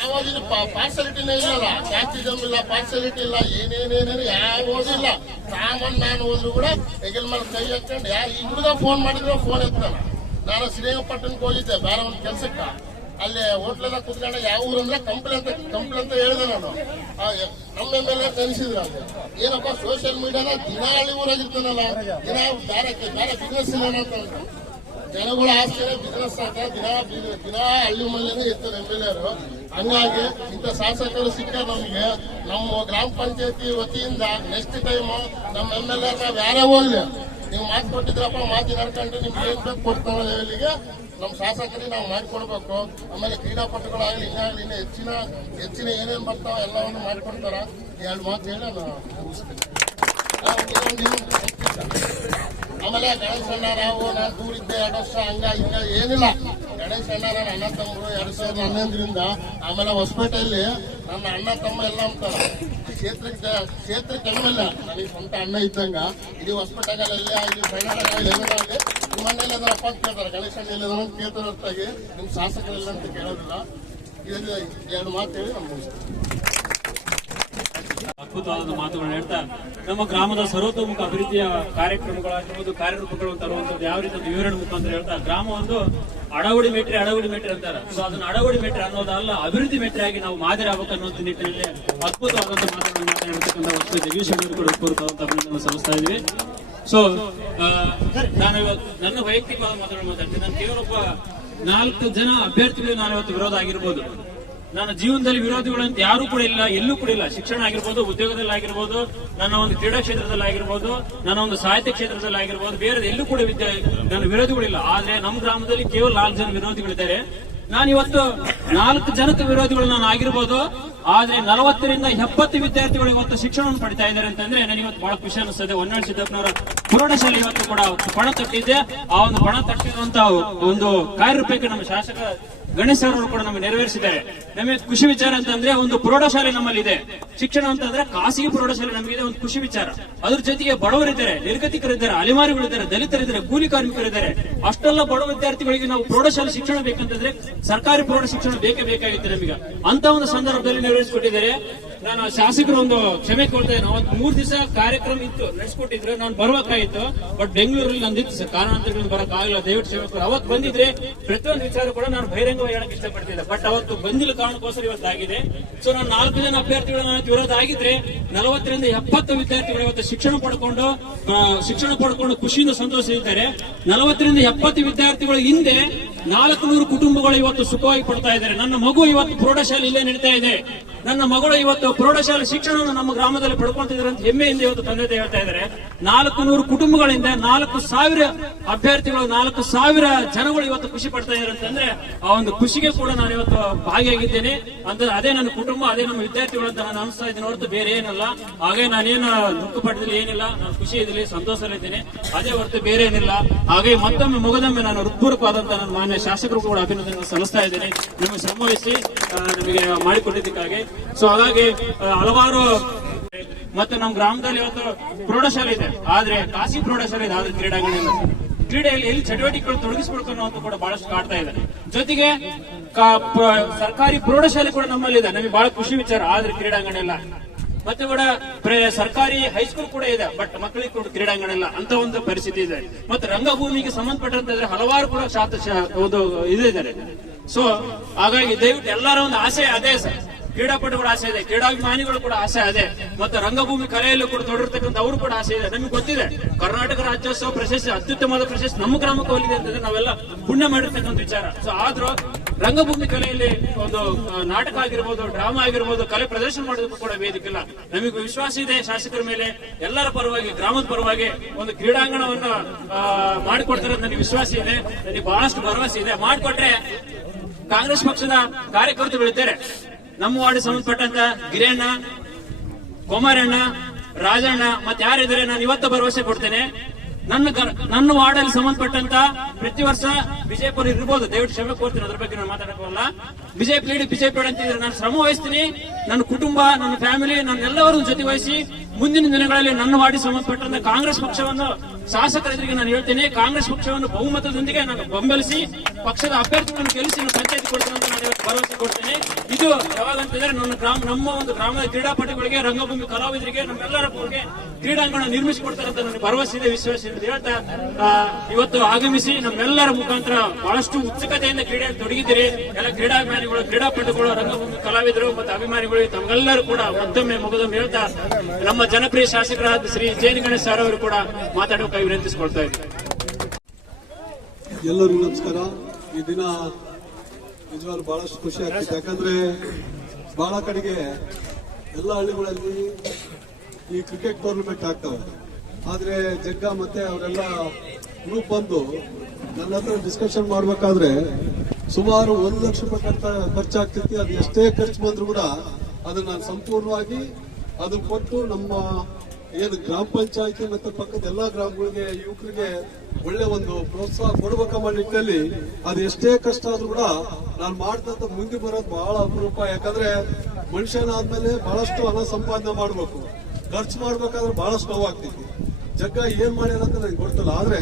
ಯಾವಾಗ ಪಾರ್ಸಲಿಟಿನೇ ಇಲ್ಲಲ್ಲ, ಕ್ಯಾಸ್ಟಿಸಮ್ ಇಲ್ಲ, ಪಾರ್ಸಲಿಟಿ ಇಲ್ಲ, ಏನೇನೇನೇನು ಯಾವುದಿಲ್ಲ. ಸಾಮಾನ್ಯ ನಾನು ಹೋದ್ರು ಕೂಡ ಹೆಗಲ್ ಮೇಲೆ ಕೈ ಹಾಕೊಂಡು ಈ ಹುಡುಗ ಫೋನ್ ಮಾಡಿದ್ರು ಫೋನ್ ಎತ್ತಾನ. ನಾನು ಶ್ರೀರಂಗಪಟ್ಟಣಕ್ಕೆ ಹೋಗಿದ್ದೆ ಬೇರೆ ಒಂದು ಕೆಲ್ಸಕ್ಕ. ಅಲ್ಲಿ ಹೋಟ್ಲೆಲ್ಲ ಕುತ್ಕೊಂಡ ಯಾವ ಊರಂದ್ರೆ ಕಂಪ್ಲೇಂಟ್ ಹೇಳಿದೆ ನಾನು. ನಮ್ಮ ಮೇಲೆ ನೆನೆಸಿದ್ರು ಅಲ್ಲಿ ಏನಪ್ಪ ಸೋಷಿಯಲ್ ಮೀಡಿಯಾದ ದಿನ ಹಳ್ಳಿ ಊರಾಗಿರ್ತಾನಲ್ಲ, ದಿನ ಬೇರೆ ಬಿಸ್ನೆಸ್ ಇಲ್ಲ ಅಂತ ಜನಗಳ ಆಸ್ತಿನೇ ಬಿಸ್ನೆಸ್ ಅಂತ ದಿನ ಹಳ್ಳಿ ಮಲ್ಲೇನೆ ಇರ್ತಾರೆ MLA. ಹಂಗಾಗಿ ಇಂಥ ಶಾಸಕರು ಸಿಕ್ಕ ನಮಗೆ ನಮ್ಮ ಗ್ರಾಮ ಪಂಚಾಯತಿ ವತಿಯಿಂದ ನೆಕ್ಸ್ಟ್ ಟೈಮ್ ನಮ್ಮ MLA ನಾವ್ ಯಾರೇ ಹೋಗ್ಲಿ, ನೀವು ಮಾತು ಕೊಟ್ಟಿದ್ರಪ್ಪ, ಮಾತು ನಡ್ಕೊಂಡು ನಿಮ್ಗೆ ಏನ್ ಬೇಕು ಕೊಡ್ತಾರ ಲೆವೆಲ್ಗೆ ನಮ್ಮ ಶಾಸಕರಿಗೆ ನಾವು ಮಾಡಿಕೊಡ್ಬೇಕು. ಆಮೇಲೆ ಕ್ರೀಡಾಪಟುಗಳಾಗ್ಲಿ ಹಿಂಗಾಗ್ಲಿ ಇನ್ನು ಹೆಚ್ಚಿನ ಏನೇನ್ ಬರ್ತಾವ ಎಲ್ಲವನ್ನು ಮಾಡಿಕೊಡ್ತಾರ. 2 ಮಾತು ಹೇಳಿ ನಾನು ಮುಗಿಸ್ತೇನೆ. ಆಮೇಲೆ ಗಣೇಶ್ ಅಣ್ಣ ನಾವು ನಾನು ದೂರಿದ್ದೆ 2 ವರ್ಷ ಹಂಗ ಏನಿಲ್ಲ. ಗಣೇಶ್ ಅಣ್ಣ ನನ್ನ ಅಣ್ಣ ತಮ್ಮರು 2011ರಿಂದ. ಆಮೇಲೆ ಹೊಸಪೇಟೆಯಲ್ಲಿ ನನ್ನ ಅಣ್ಣ ತಮ್ಮ ಎಲ್ಲ ಅಂತಾರ. ಕ್ಷೇತ್ರಕ್ಕೆ MLA ನನಗೆ ಸ್ವಂತ ಅಣ್ಣ ಇದ್ದಂಗ. ಇಡೀ ಹೊಸಪೇಟೆಗಳಲ್ಲಿ ಆಗಲಿ ಬೆಳಗಾಗಲಿ ಎಲ್ಲರಾಗಲಿ ನಿಮ್ಮ ಮನೇಲಿ ಅದರ ಅಪ್ಪ ಕೇಳ್ತಾರೆ, ಗಣೇಶ್ ಅಣ್ಣ ಎಲ್ಲ ಕೇಳ್ತಾರೆ ಹೊರತಾಗಿ ನಿಮ್ ಶಾಸಕರೆಲ್ಲ ಅಂತ ಕೇಳೋದಿಲ್ಲ. ಇದರಲ್ಲಿ 2 ಮಾತು ಹೇಳಿ ನಮ್ಮ ಅದ್ಭುತವಾದ ಮಾತುಗಳನ್ನು ಹೇಳ್ತಾ ನಮ್ಮ ಗ್ರಾಮದ ಸರ್ವತೋಮುಖ ಅಭಿವೃದ್ಧಿಯ ಕಾರ್ಯಕ್ರಮಗಳಾಗಿರ್ಬೋದು, ಕಾರ್ಯರೂಪಗಳು ತರುವಂತದ್ದು ಯಾವ ರೀತಿ ವಿವರಣೆ ಮುಖಾಂತರ ಹೇಳ್ತಾ ಗ್ರಾಮ ಒಂದು ಅಡಗುಡಿ ಮೆಟ್ರಿ ಅಂತಾರ. ಸೊ ಅದನ್ನ ಅಡಗುಡಿ ಮೆಟ್ರಿ ಅನ್ನೋದಲ್ಲ, ಅಭಿವೃದ್ಧಿ ಮೆಟ್ರಿ ಆಗಿ ನಾವು ಮಾದರಿ ಆಗಬೇಕು ಅನ್ನೋ ನಿಟ್ಟಿನಲ್ಲಿ ಅದ್ಭುತವಾದಂತಹ ಮಾತುಗಳನ್ನು ಮಾತನಾಡತಕ್ಕಂಥ ವಸ್ತು ಜಗದೀಶ್ ಅವರು ಕೂಡ ಪೂರ್ವಕವಾದಂತಹ ಅಭಿನಂದನೆ ಸಲ್ಲಿಸ್ತಾ ಇದ್ವಿ. ಸೊ ನಾನು ನನ್ನ ವೈಯಕ್ತಿಕವಾದ ಮಾತುಗಳನ್ನು ಮಾತಾಡ್ತೀನಿ. ನಾನು ಕೇವಲ 4 ಜನ ಅಭ್ಯರ್ಥಿಗಳು ನಾನು ಇವತ್ತು ವಿರೋಧ ಆಗಿರ್ಬೋದು. ನನ್ನ ಜೀವನದಲ್ಲಿ ವಿರೋಧಿಗಳಂತ ಯಾರು ಕೂಡ ಇಲ್ಲ, ಎಲ್ಲೂ ಕೂಡ ಇಲ್ಲ. ಶಿಕ್ಷಣ ಆಗಿರ್ಬೋದು, ಉದ್ಯೋಗದಲ್ಲಿ ಆಗಿರ್ಬೋದು, ನನ್ನ ಒಂದು ಕ್ರೀಡಾ ಕ್ಷೇತ್ರದಲ್ಲಿ ಆಗಿರ್ಬೋದು, ನನ್ನ ಒಂದು ಸಾಹಿತ್ಯ ಕ್ಷೇತ್ರದಲ್ಲಿ ಆಗಿರ್ಬೋದು, ಬೇರೆ ಎಲ್ಲೂ ಕೂಡ ನನ್ನ ವಿರೋಧಿಗಳಿಲ್ಲ. ಆದ್ರೆ ನಮ್ಮ ಗ್ರಾಮದಲ್ಲಿ ಕೇವಲ 4 ಜನ ವಿರೋಧಿಗಳಿದ್ದಾರೆ. ನಾನು ಇವತ್ತು 4 ಜನದ ವಿರೋಧಿಗಳು ನಾನು ಆಗಿರ್ಬೋದು, ಆದ್ರೆ 40ರಿಂದ 70 ವಿದ್ಯಾರ್ಥಿಗಳು ಇವತ್ತು ಶಿಕ್ಷಣವನ್ನು ಪಡಿತಾ ಇದ್ದಾರೆ ಅಂತಂದ್ರೆ ನನಗೆ ಇವತ್ತು ಬಹಳ ಖುಷಿ ಅನಿಸ್ತದೆ. ಹೊನ್ನಾಳಿ ಸಿದ್ದಪ್ಪನವರ ಪ್ರೌಢಶಾಲೆ ಇವತ್ತು ಕೂಡ ಪಣ ತಟ್ಟಿದ್ದೆ. ಆ ಒಂದು ಪಣ ತಟ್ಟಿರುವಂತಹ ಒಂದು ಕಾರ್ಯರೂಪಕ್ಕೆ ನಮ್ಮ ಶಾಸಕ ಗಣೇಶ್ ಅವರು ಕೂಡ ನಮಗೆ ನೆರವೇರಿಸಿದ್ದಾರೆ. ನಮಗೆ ಖುಷಿ ವಿಚಾರ ಅಂತಂದ್ರೆ ಒಂದು ಪ್ರೌಢಶಾಲೆ ನಮ್ಮಲ್ಲಿ ಇದೆ. ಶಿಕ್ಷಣ ಅಂತಂದ್ರೆ ಖಾಸಗಿ ಪ್ರೌಢಶಾಲೆ ನಮಗಿದೆ, ಒಂದು ಖುಷಿ ವಿಚಾರ. ಅದ್ರ ಜೊತೆಗೆ ಬಡವರಿದ್ದಾರೆ, ನಿರ್ಗತಿಕರಿದ್ದಾರೆ, ಅಲೆಮಾರಿಗಳಿದ್ದಾರೆ, ದಲಿತರಿದ್ದಾರೆ, ಕೂಲಿ ಕಾರ್ಮಿಕರಿದ್ದಾರೆ. ಅಷ್ಟೆಲ್ಲ ಬಡ ವಿದ್ಯಾರ್ಥಿಗಳಿಗೆ ನಾವು ಪ್ರೌಢಶಾಲೆ ಶಿಕ್ಷಣ ಬೇಕಂತಂದ್ರೆ ಸರ್ಕಾರಿ ಪ್ರೌಢ ಶಿಕ್ಷಣ ಬೇಕೇ ಬೇಕಾಗಿತ್ತು ನಮಗೆ. ಅಂತ ಒಂದು ಸಂದರ್ಭದಲ್ಲಿ ನೆರವೇರಿಸಿಕೊಟ್ಟಿದ್ದಾರೆ. ನಾನು ಶಾಸಕರು ಒಂದು ಕ್ಷಮೆ ಕೊಡ್ತಾ ಇದ್ದೇನೆ. ಅವತ್ತು 3 ದಿವಸ ಕಾರ್ಯಕ್ರಮ ಇತ್ತು, ನಡೆಸಿಕೊಟ್ಟಿದ್ರು. ನಾನು ಬರ್ಬೇಕಾಗಿತ್ತು, ಬಟ್ ಬೆಂಗಳೂರಲ್ಲಿ ನಂದಿತ್ತು ಸರ್, ಕಾರಣಾಂತರಗಳಿಂದ ಬರಕ್ಕಾಗಲ್ಲ. ದಯವಿಟ್ಟು ಕ್ಷಮೆ ಕೊಡಿ. ಅವತ್ತು ಬಂದಿದ್ರೆ ಪ್ರತಿಯೊಂದು ವಿಚಾರ ಕೂಡ ನಾನು ಬಹಿರಂಗ ಹೇಳಕ್ ಇಷ್ಟಪಡ್ತಿದ್ದೆ, ಬಟ್ ಅವತ್ತು ಬಂದಿಲ್ಲ ಕಾರಣಕ್ಕೋಸ್ಕರ ಇವತ್ತಾಗಿದೆ. ಸೊ ನಾನು 4 ಜನ ಅಭ್ಯರ್ಥಿಗಳು ವಿರೋಧ ಆಗಿದ್ರೆ 40ರಿಂದ 70 ವಿದ್ಯಾರ್ಥಿಗಳು ಇವತ್ತು ಶಿಕ್ಷಣ ಪಡ್ಕೊಂಡು ಖುಷಿಯಿಂದ ಸಂತೋಷಿಸಿದ್ದಾರೆ. 40ರಿಂದ 70 ವಿದ್ಯಾರ್ಥಿಗಳ ಹಿಂದೆ 400 ಕುಟುಂಬಗಳು ಇವತ್ತು ಸುಖವಾಗಿ ಪಡ್ತಾ ಇದ್ದಾರೆ. ನನ್ನ ಮಗು ಇವತ್ತು ಪ್ರೌಢಶಾಲೆ ಇಲ್ಲೇ ನಡೀತಾ ಇದೆ. ನನ್ನ ಮಗಳು ಇವತ್ತು ಪ್ರೌಢಶಾಲೆ ಶಿಕ್ಷಣವನ್ನು ನಮ್ಮ ಗ್ರಾಮದಲ್ಲಿ ಪಡ್ಕೊಳ್ತಿದ್ದಾರೆ ಅಂತ ಹೆಮ್ಮೆಯಿಂದ ಇವತ್ತು ತಂದೆ ಹೇಳ್ತಾ ಇದ್ದಾರೆ. 400 ಕುಟುಂಬಗಳಿಂದ 4,000 ಅಭ್ಯರ್ಥಿಗಳು, 4,000 ಜನಗಳು ಇವತ್ತು ಖುಷಿ ಪಡ್ತಾ ಇದ್ದಾರೆ ಅಂತಂದ್ರೆ ಆ ಒಂದು ಖುಷಿಗೆ ಕೂಡ ನಾನು ಇವತ್ತು ಭಾಗಿಯಾಗಿದ್ದೇನೆ ಅಂತ. ಅದೇ ನನ್ನ ಕುಟುಂಬ, ಅದೇ ನಮ್ಮ ವಿದ್ಯಾರ್ಥಿಗಳು ಅಂತ ನಾನು ಅನಿಸ್ತಾ ಇದ್ದೀನಿ ಹೊರತು ಬೇರೆ ಏನಲ್ಲ. ಹಾಗೆ ನಾನೇನು ದುಃಖ ಪಡೆದಿಲ್ಲ, ಏನಿಲ್ಲ. ನಾನು ಖುಷಿ ಇದ್ದೀನಿ, ಸಂತೋಷದಲ್ಲಿದ್ದೇನೆ, ಅದೇ ಹೊರತು ಬೇರೆ ಏನಿಲ್ಲ. ಹಾಗೆ ಮತ್ತೊಮ್ಮೆ ಮುಗದೊಮ್ಮೆ ನಾನು ಹೃತ್ಪೂರ್ವಕವಾದಂತಹ ನನ್ನ ಮಾನ್ಯ ಶಾಸಕರು ಕೂಡ ಅಭಿನಂದನೆ ಸಲ್ಲಿಸ್ತಾ ಇದ್ದೇನೆ, ನಿಮಗೆ ಶ್ರಮವಹಿಸಿ ನಮಗೆ ಮಾಡಿಕೊಟ್ಟಿದ್ದಕ್ಕಾಗಿ. ಸೊ ಹಾಗಾಗಿ ಹಲವಾರು ಮತ್ತೆ ನಮ್ಮ ಗ್ರಾಮದಲ್ಲಿ ಇವತ್ತು ಪ್ರೌಢಶಾಲೆ ಇದೆ, ಆದ್ರೆ ಖಾಸಗಿ ಪ್ರೌಢಶಾಲೆ ಇದೆ, ಆದ್ರೆ ಕ್ರೀಡಾಂಗಣ ಇಲ್ಲ. ಕ್ರೀಡೆಯಲ್ಲಿ ಎಲ್ಲಿ ಚಟುವಟಿಕೆಗಳು ತೊಡಗಿಸಿಕೊಳ್ಕೊಂಡು ಅಂತ ಕೂಡ ಬಹಳಷ್ಟು ಕಾಡ್ತಾ ಇದೆ. ಜೊತೆಗೆ ಸರ್ಕಾರಿ ಪ್ರೌಢಶಾಲೆ ಕೂಡ ನಮ್ಮಲ್ಲಿದೆ, ನಮಗೆ ಬಹಳ ಖುಷಿ ವಿಚಾರ, ಆದ್ರೆ ಕ್ರೀಡಾಂಗಣ ಇಲ್ಲ. ಮತ್ತೆ ಕೂಡ ಸರ್ಕಾರಿ ಹೈಸ್ಕೂಲ್ ಕೂಡ ಇದೆ, ಬಟ್ ಮಕ್ಕಳಿಗೆ ಕೂಡ ಕ್ರೀಡಾಂಗಣ ಇಲ್ಲ ಅಂತ ಒಂದು ಪರಿಸ್ಥಿತಿ ಇದೆ. ಮತ್ತೆ ರಂಗಭೂಮಿಗೆ ಸಂಬಂಧಪಟ್ಟಂತೆ ಹಲವಾರು ಕೂಡ ಒಂದು ಇದ್ದಾರೆ. ಸೊ ಹಾಗಾಗಿ ದಯವಿಟ್ಟು ಎಲ್ಲರ ಒಂದು ಆಸೆ ಅದೇ ಸರ್, ಕ್ರೀಡಾಪಟುಗಳ ಆಸೆ ಇದೆ, ಕ್ರೀಡಾಭಿಮಾನಿಗಳು ಕೂಡ ಆಸೆ ಅದೇ, ಮತ್ತೆ ರಂಗಭೂಮಿ ಕಲೆಯಲ್ಲೂ ಕೂಡ ತೊಡಗಿರ್ತಕ್ಕಂಥ ಅವರು ಕೂಡ ಆಸೆ ಇದೆ. ನಮಗೆ ಗೊತ್ತಿದೆ ಕರ್ನಾಟಕ ರಾಜ್ಯೋತ್ಸವ ಪ್ರಶಸ್ತಿ, ಅತ್ಯುತ್ತಮವಾದ ಪ್ರಶಸ್ತಿ ನಮ್ಮ ಗ್ರಾಮಕ್ಕೆ ಹೋಗಿದೆ ಅಂತಂದ್ರೆ ನಾವೆಲ್ಲ ಪುಣ್ಯ ಮಾಡಿರ್ತಕ್ಕಂಥ ವಿಚಾರ. ಸೊ ಆದ್ರೂ ರಂಗಭೂಮಿ ಕಲೆಯಲ್ಲಿ ಒಂದು ನಾಟಕ ಆಗಿರ್ಬೋದು, ಡ್ರಾಮಾ ಆಗಿರ್ಬೋದು, ಕಲೆ ಪ್ರದರ್ಶನ ಮಾಡೋದಕ್ಕೂ ಕೂಡ ವೇದಿಕೆ ಇಲ್ಲ. ನಮಗೆ ವಿಶ್ವಾಸ ಇದೆ ಶಾಸಕರ ಮೇಲೆ, ಎಲ್ಲರ ಪರವಾಗಿ, ಗ್ರಾಮದ ಪರವಾಗಿ ಒಂದು ಕ್ರೀಡಾಂಗಣವನ್ನು ಮಾಡಿಕೊಡ್ತಾರೆ ನನಗೆ ವಿಶ್ವಾಸ ಇದೆ, ನನಗೆ ಬಹಳಷ್ಟು ಭರವಸೆ ಇದೆ. ಮಾಡಿಕೊಟ್ರೆ ಕಾಂಗ್ರೆಸ್ ಪಕ್ಷದ ಕಾರ್ಯಕರ್ತರು ಇರ್ತಾರೆ, ನಮ್ಮ ವಾರ್ಡ್ ಸಂಬಂಧಪಟ್ಟಂತ ಗಿರಣ್ಣ, ಕುಮಾರಣ್ಣ, ರಾಜಣ್ಣ ಮತ್ತೆ ಯಾರಿದ್ದಾರೆ, ನಾನು ಇವತ್ತು ಭರವಸೆ ಕೊಡ್ತೇನೆ. ನನ್ನ ವಾರ್ಡಲ್ಲಿ ಸಂಬಂಧಪಟ್ಟಂತ ಪ್ರತಿ ವರ್ಷ ಬಿಜೆಪಿ ಇರ್ಬೋದು, ದಯವಿಟ್ಟು ಕ್ಷಮೆ ಕೋರ್ತೀನಿ, ಅದ್ರ ಬಗ್ಗೆ ನಾನು ಮಾತಾಡೋಲ್ಲ. ಬಿಜೆಪಿ ಅಂತಿದ್ರೆ ನಾನು ಶ್ರಮ ವಹಿಸ್ತೀನಿ. ನನ್ನ ಕುಟುಂಬ, ನನ್ನ ಫ್ಯಾಮಿಲಿ, ನನ್ನ ಎಲ್ಲರೂ ಜೊತೆ ವಹಿಸಿ ಮುಂದಿನ ದಿನಗಳಲ್ಲಿ ನನ್ನ ವಾರ್ಡಿಗೆ ಸಂಬಂಧಪಟ್ಟಂತೆ ಕಾಂಗ್ರೆಸ್ ಪಕ್ಷವನ್ನು ಶಾಸಕರಿಗೆ ನಾನು ಹೇಳ್ತೇನೆ, ಕಾಂಗ್ರೆಸ್ ಪಕ್ಷವನ್ನು ಬಹುಮತದೊಂದಿಗೆ ನಾನು ಬೆಂಬಲಿಸಿ ಪಕ್ಷದ ಅಭ್ಯರ್ಥಿಗಳನ್ನು ಗೆಲ್ಲಿಸಿ ನಾನು ಪಂಚಾಯತ್ ಕೊಡ್ತೇನೆ ಅಂತ ನಾನು ಇವತ್ತು ಭರವಸೆ ಕೊಡ್ತೇನೆ. ಇದು ಯಾವಾಗ ಅಂತಂದ್ರೆ ನಮ್ಮ ಒಂದು ಗ್ರಾಮದ ಕ್ರೀಡಾಪಟುಗಳಿಗೆ, ರಂಗಭೂಮಿ ಕಲಾವಿದರಿಗೆ, ನಮ್ಮೆಲ್ಲರ ಕ್ರೀಡಾಂಗಣ ನಿರ್ಮಿಸಿಕೊಡ್ತಾರೆ ಅಂತ ನನಗೆ ಭರವಸೆ ಇದೆ, ವಿಶ್ವಾಸ ಇದೆ ಹೇಳ್ತಾ ಇವತ್ತು ಆಗಮಿಸಿ ನಮ್ಮೆಲ್ಲರ ಮುಖಾಂತರ ಬಹಳಷ್ಟು ಉತ್ಸುಕತೆಯಿಂದ ಕ್ರೀಡೆಯಲ್ಲಿ ತೊಡಗಿದ್ದೀರಿ. ಎಲ್ಲ ಕ್ರೀಡಾಭಿಮಾನಿಗಳು, ಕ್ರೀಡಾಪಟುಗಳು, ರಂಗಭೂಮಿ ಕಲಾವಿದರು ಮತ್ತು ಅಭಿಮಾನಿಗಳು ತಮ್ಮೆಲ್ಲರೂ ಕೂಡ ಮತ್ತೊಮ್ಮೆ ಮುಗಿದೊಮ್ಮೆ ಹೇಳ್ತಾ ನಮ್ಮ ಜನಪ್ರಿಯ ಶಾಸಕರಾದ ಶ್ರೀ ಜೈನ್ ಗಣೇಶ್ ಸರ್ ಅವರು ಕೂಡ ಮಾತಾಡೋಕೆ ವಿನಂತಿಸಿಕೊಳ್ತಾ ಇದ್ದಾರೆ. ಎಲ್ಲರಿಗೂ ನಮಸ್ಕಾರ. ಈ ದಿನ ನಿಜವಾಗ್ಲೂ ಬಹಳಷ್ಟು ಖುಷಿ ಆಗ್ತಿದೆ. ಯಾಕಂದ್ರೆ ಬಹಳ ಕಡೆಗೆ ಎಲ್ಲ ಹಳ್ಳಿಗಳಲ್ಲಿ ಈ ಕ್ರಿಕೆಟ್ ಟೂರ್ನಮೆಂಟ್ ಆಗ್ತವೆ. ಆದ್ರೆ ಜಗ್ಗ ಮತ್ತೆ ಅವರೆಲ್ಲ ಗ್ರೂಪ್ ಬಂದು ನನ್ನ ಹತ್ರ ಡಿಸ್ಕಷನ್ ಮಾಡ್ಬೇಕಾದ್ರೆ ಸುಮಾರು 1 ಲಕ್ಷ ರೂಪಾಯಿ ಖರ್ಚಾಗ್ತೈತಿ. ಅದು ಎಷ್ಟೇ ಖರ್ಚು ಬಂದ್ರು ಕೂಡ ಅದನ್ನ ನಾನು ಸಂಪೂರ್ಣವಾಗಿ ಅದನ್ನ ಕೊಟ್ಟು ನಮ್ಮ ಏನು ಗ್ರಾಮ ಪಂಚಾಯತಿ ಮತ್ತೆ ಪಕ್ಕದ ಎಲ್ಲಾ ಗ್ರಾಮಗಳಿಗೆ ಯುವಕರಿಗೆ ಒಳ್ಳೆ ಒಂದು ಪ್ರೋತ್ಸಾಹ ಕೊಡಬೇಕಮ್ಮ ನಿಟ್ಟಿನಲ್ಲಿ ಅದು ಎಷ್ಟೇ ಕಷ್ಟ ಆದ್ರೂ ಕೂಡ ನಾನು ಮಾಡ್ದಂತ ಮುಂದೆ ಬರೋದು ಬಹಳ ಅಪರೂಪ. ಯಾಕಂದ್ರೆ ಮನುಷ್ಯನಾದ್ಮೇಲೆ ಬಹಳಷ್ಟು ಹಣ ಸಂಪಾದನೆ ಮಾಡ್ಬೇಕು, ಖರ್ಚು ಮಾಡ್ಬೇಕಾದ್ರೆ ಬಹಳಷ್ಟು ನೋವಾಗ್ತೈತಿ. ಜಗ್ಗ ಏನ್ ಮಾಡ್ಯಾರ ಅಂತ ನನಗೆ ಗೊತ್ತಿಲ್ಲ. ಆದ್ರೆ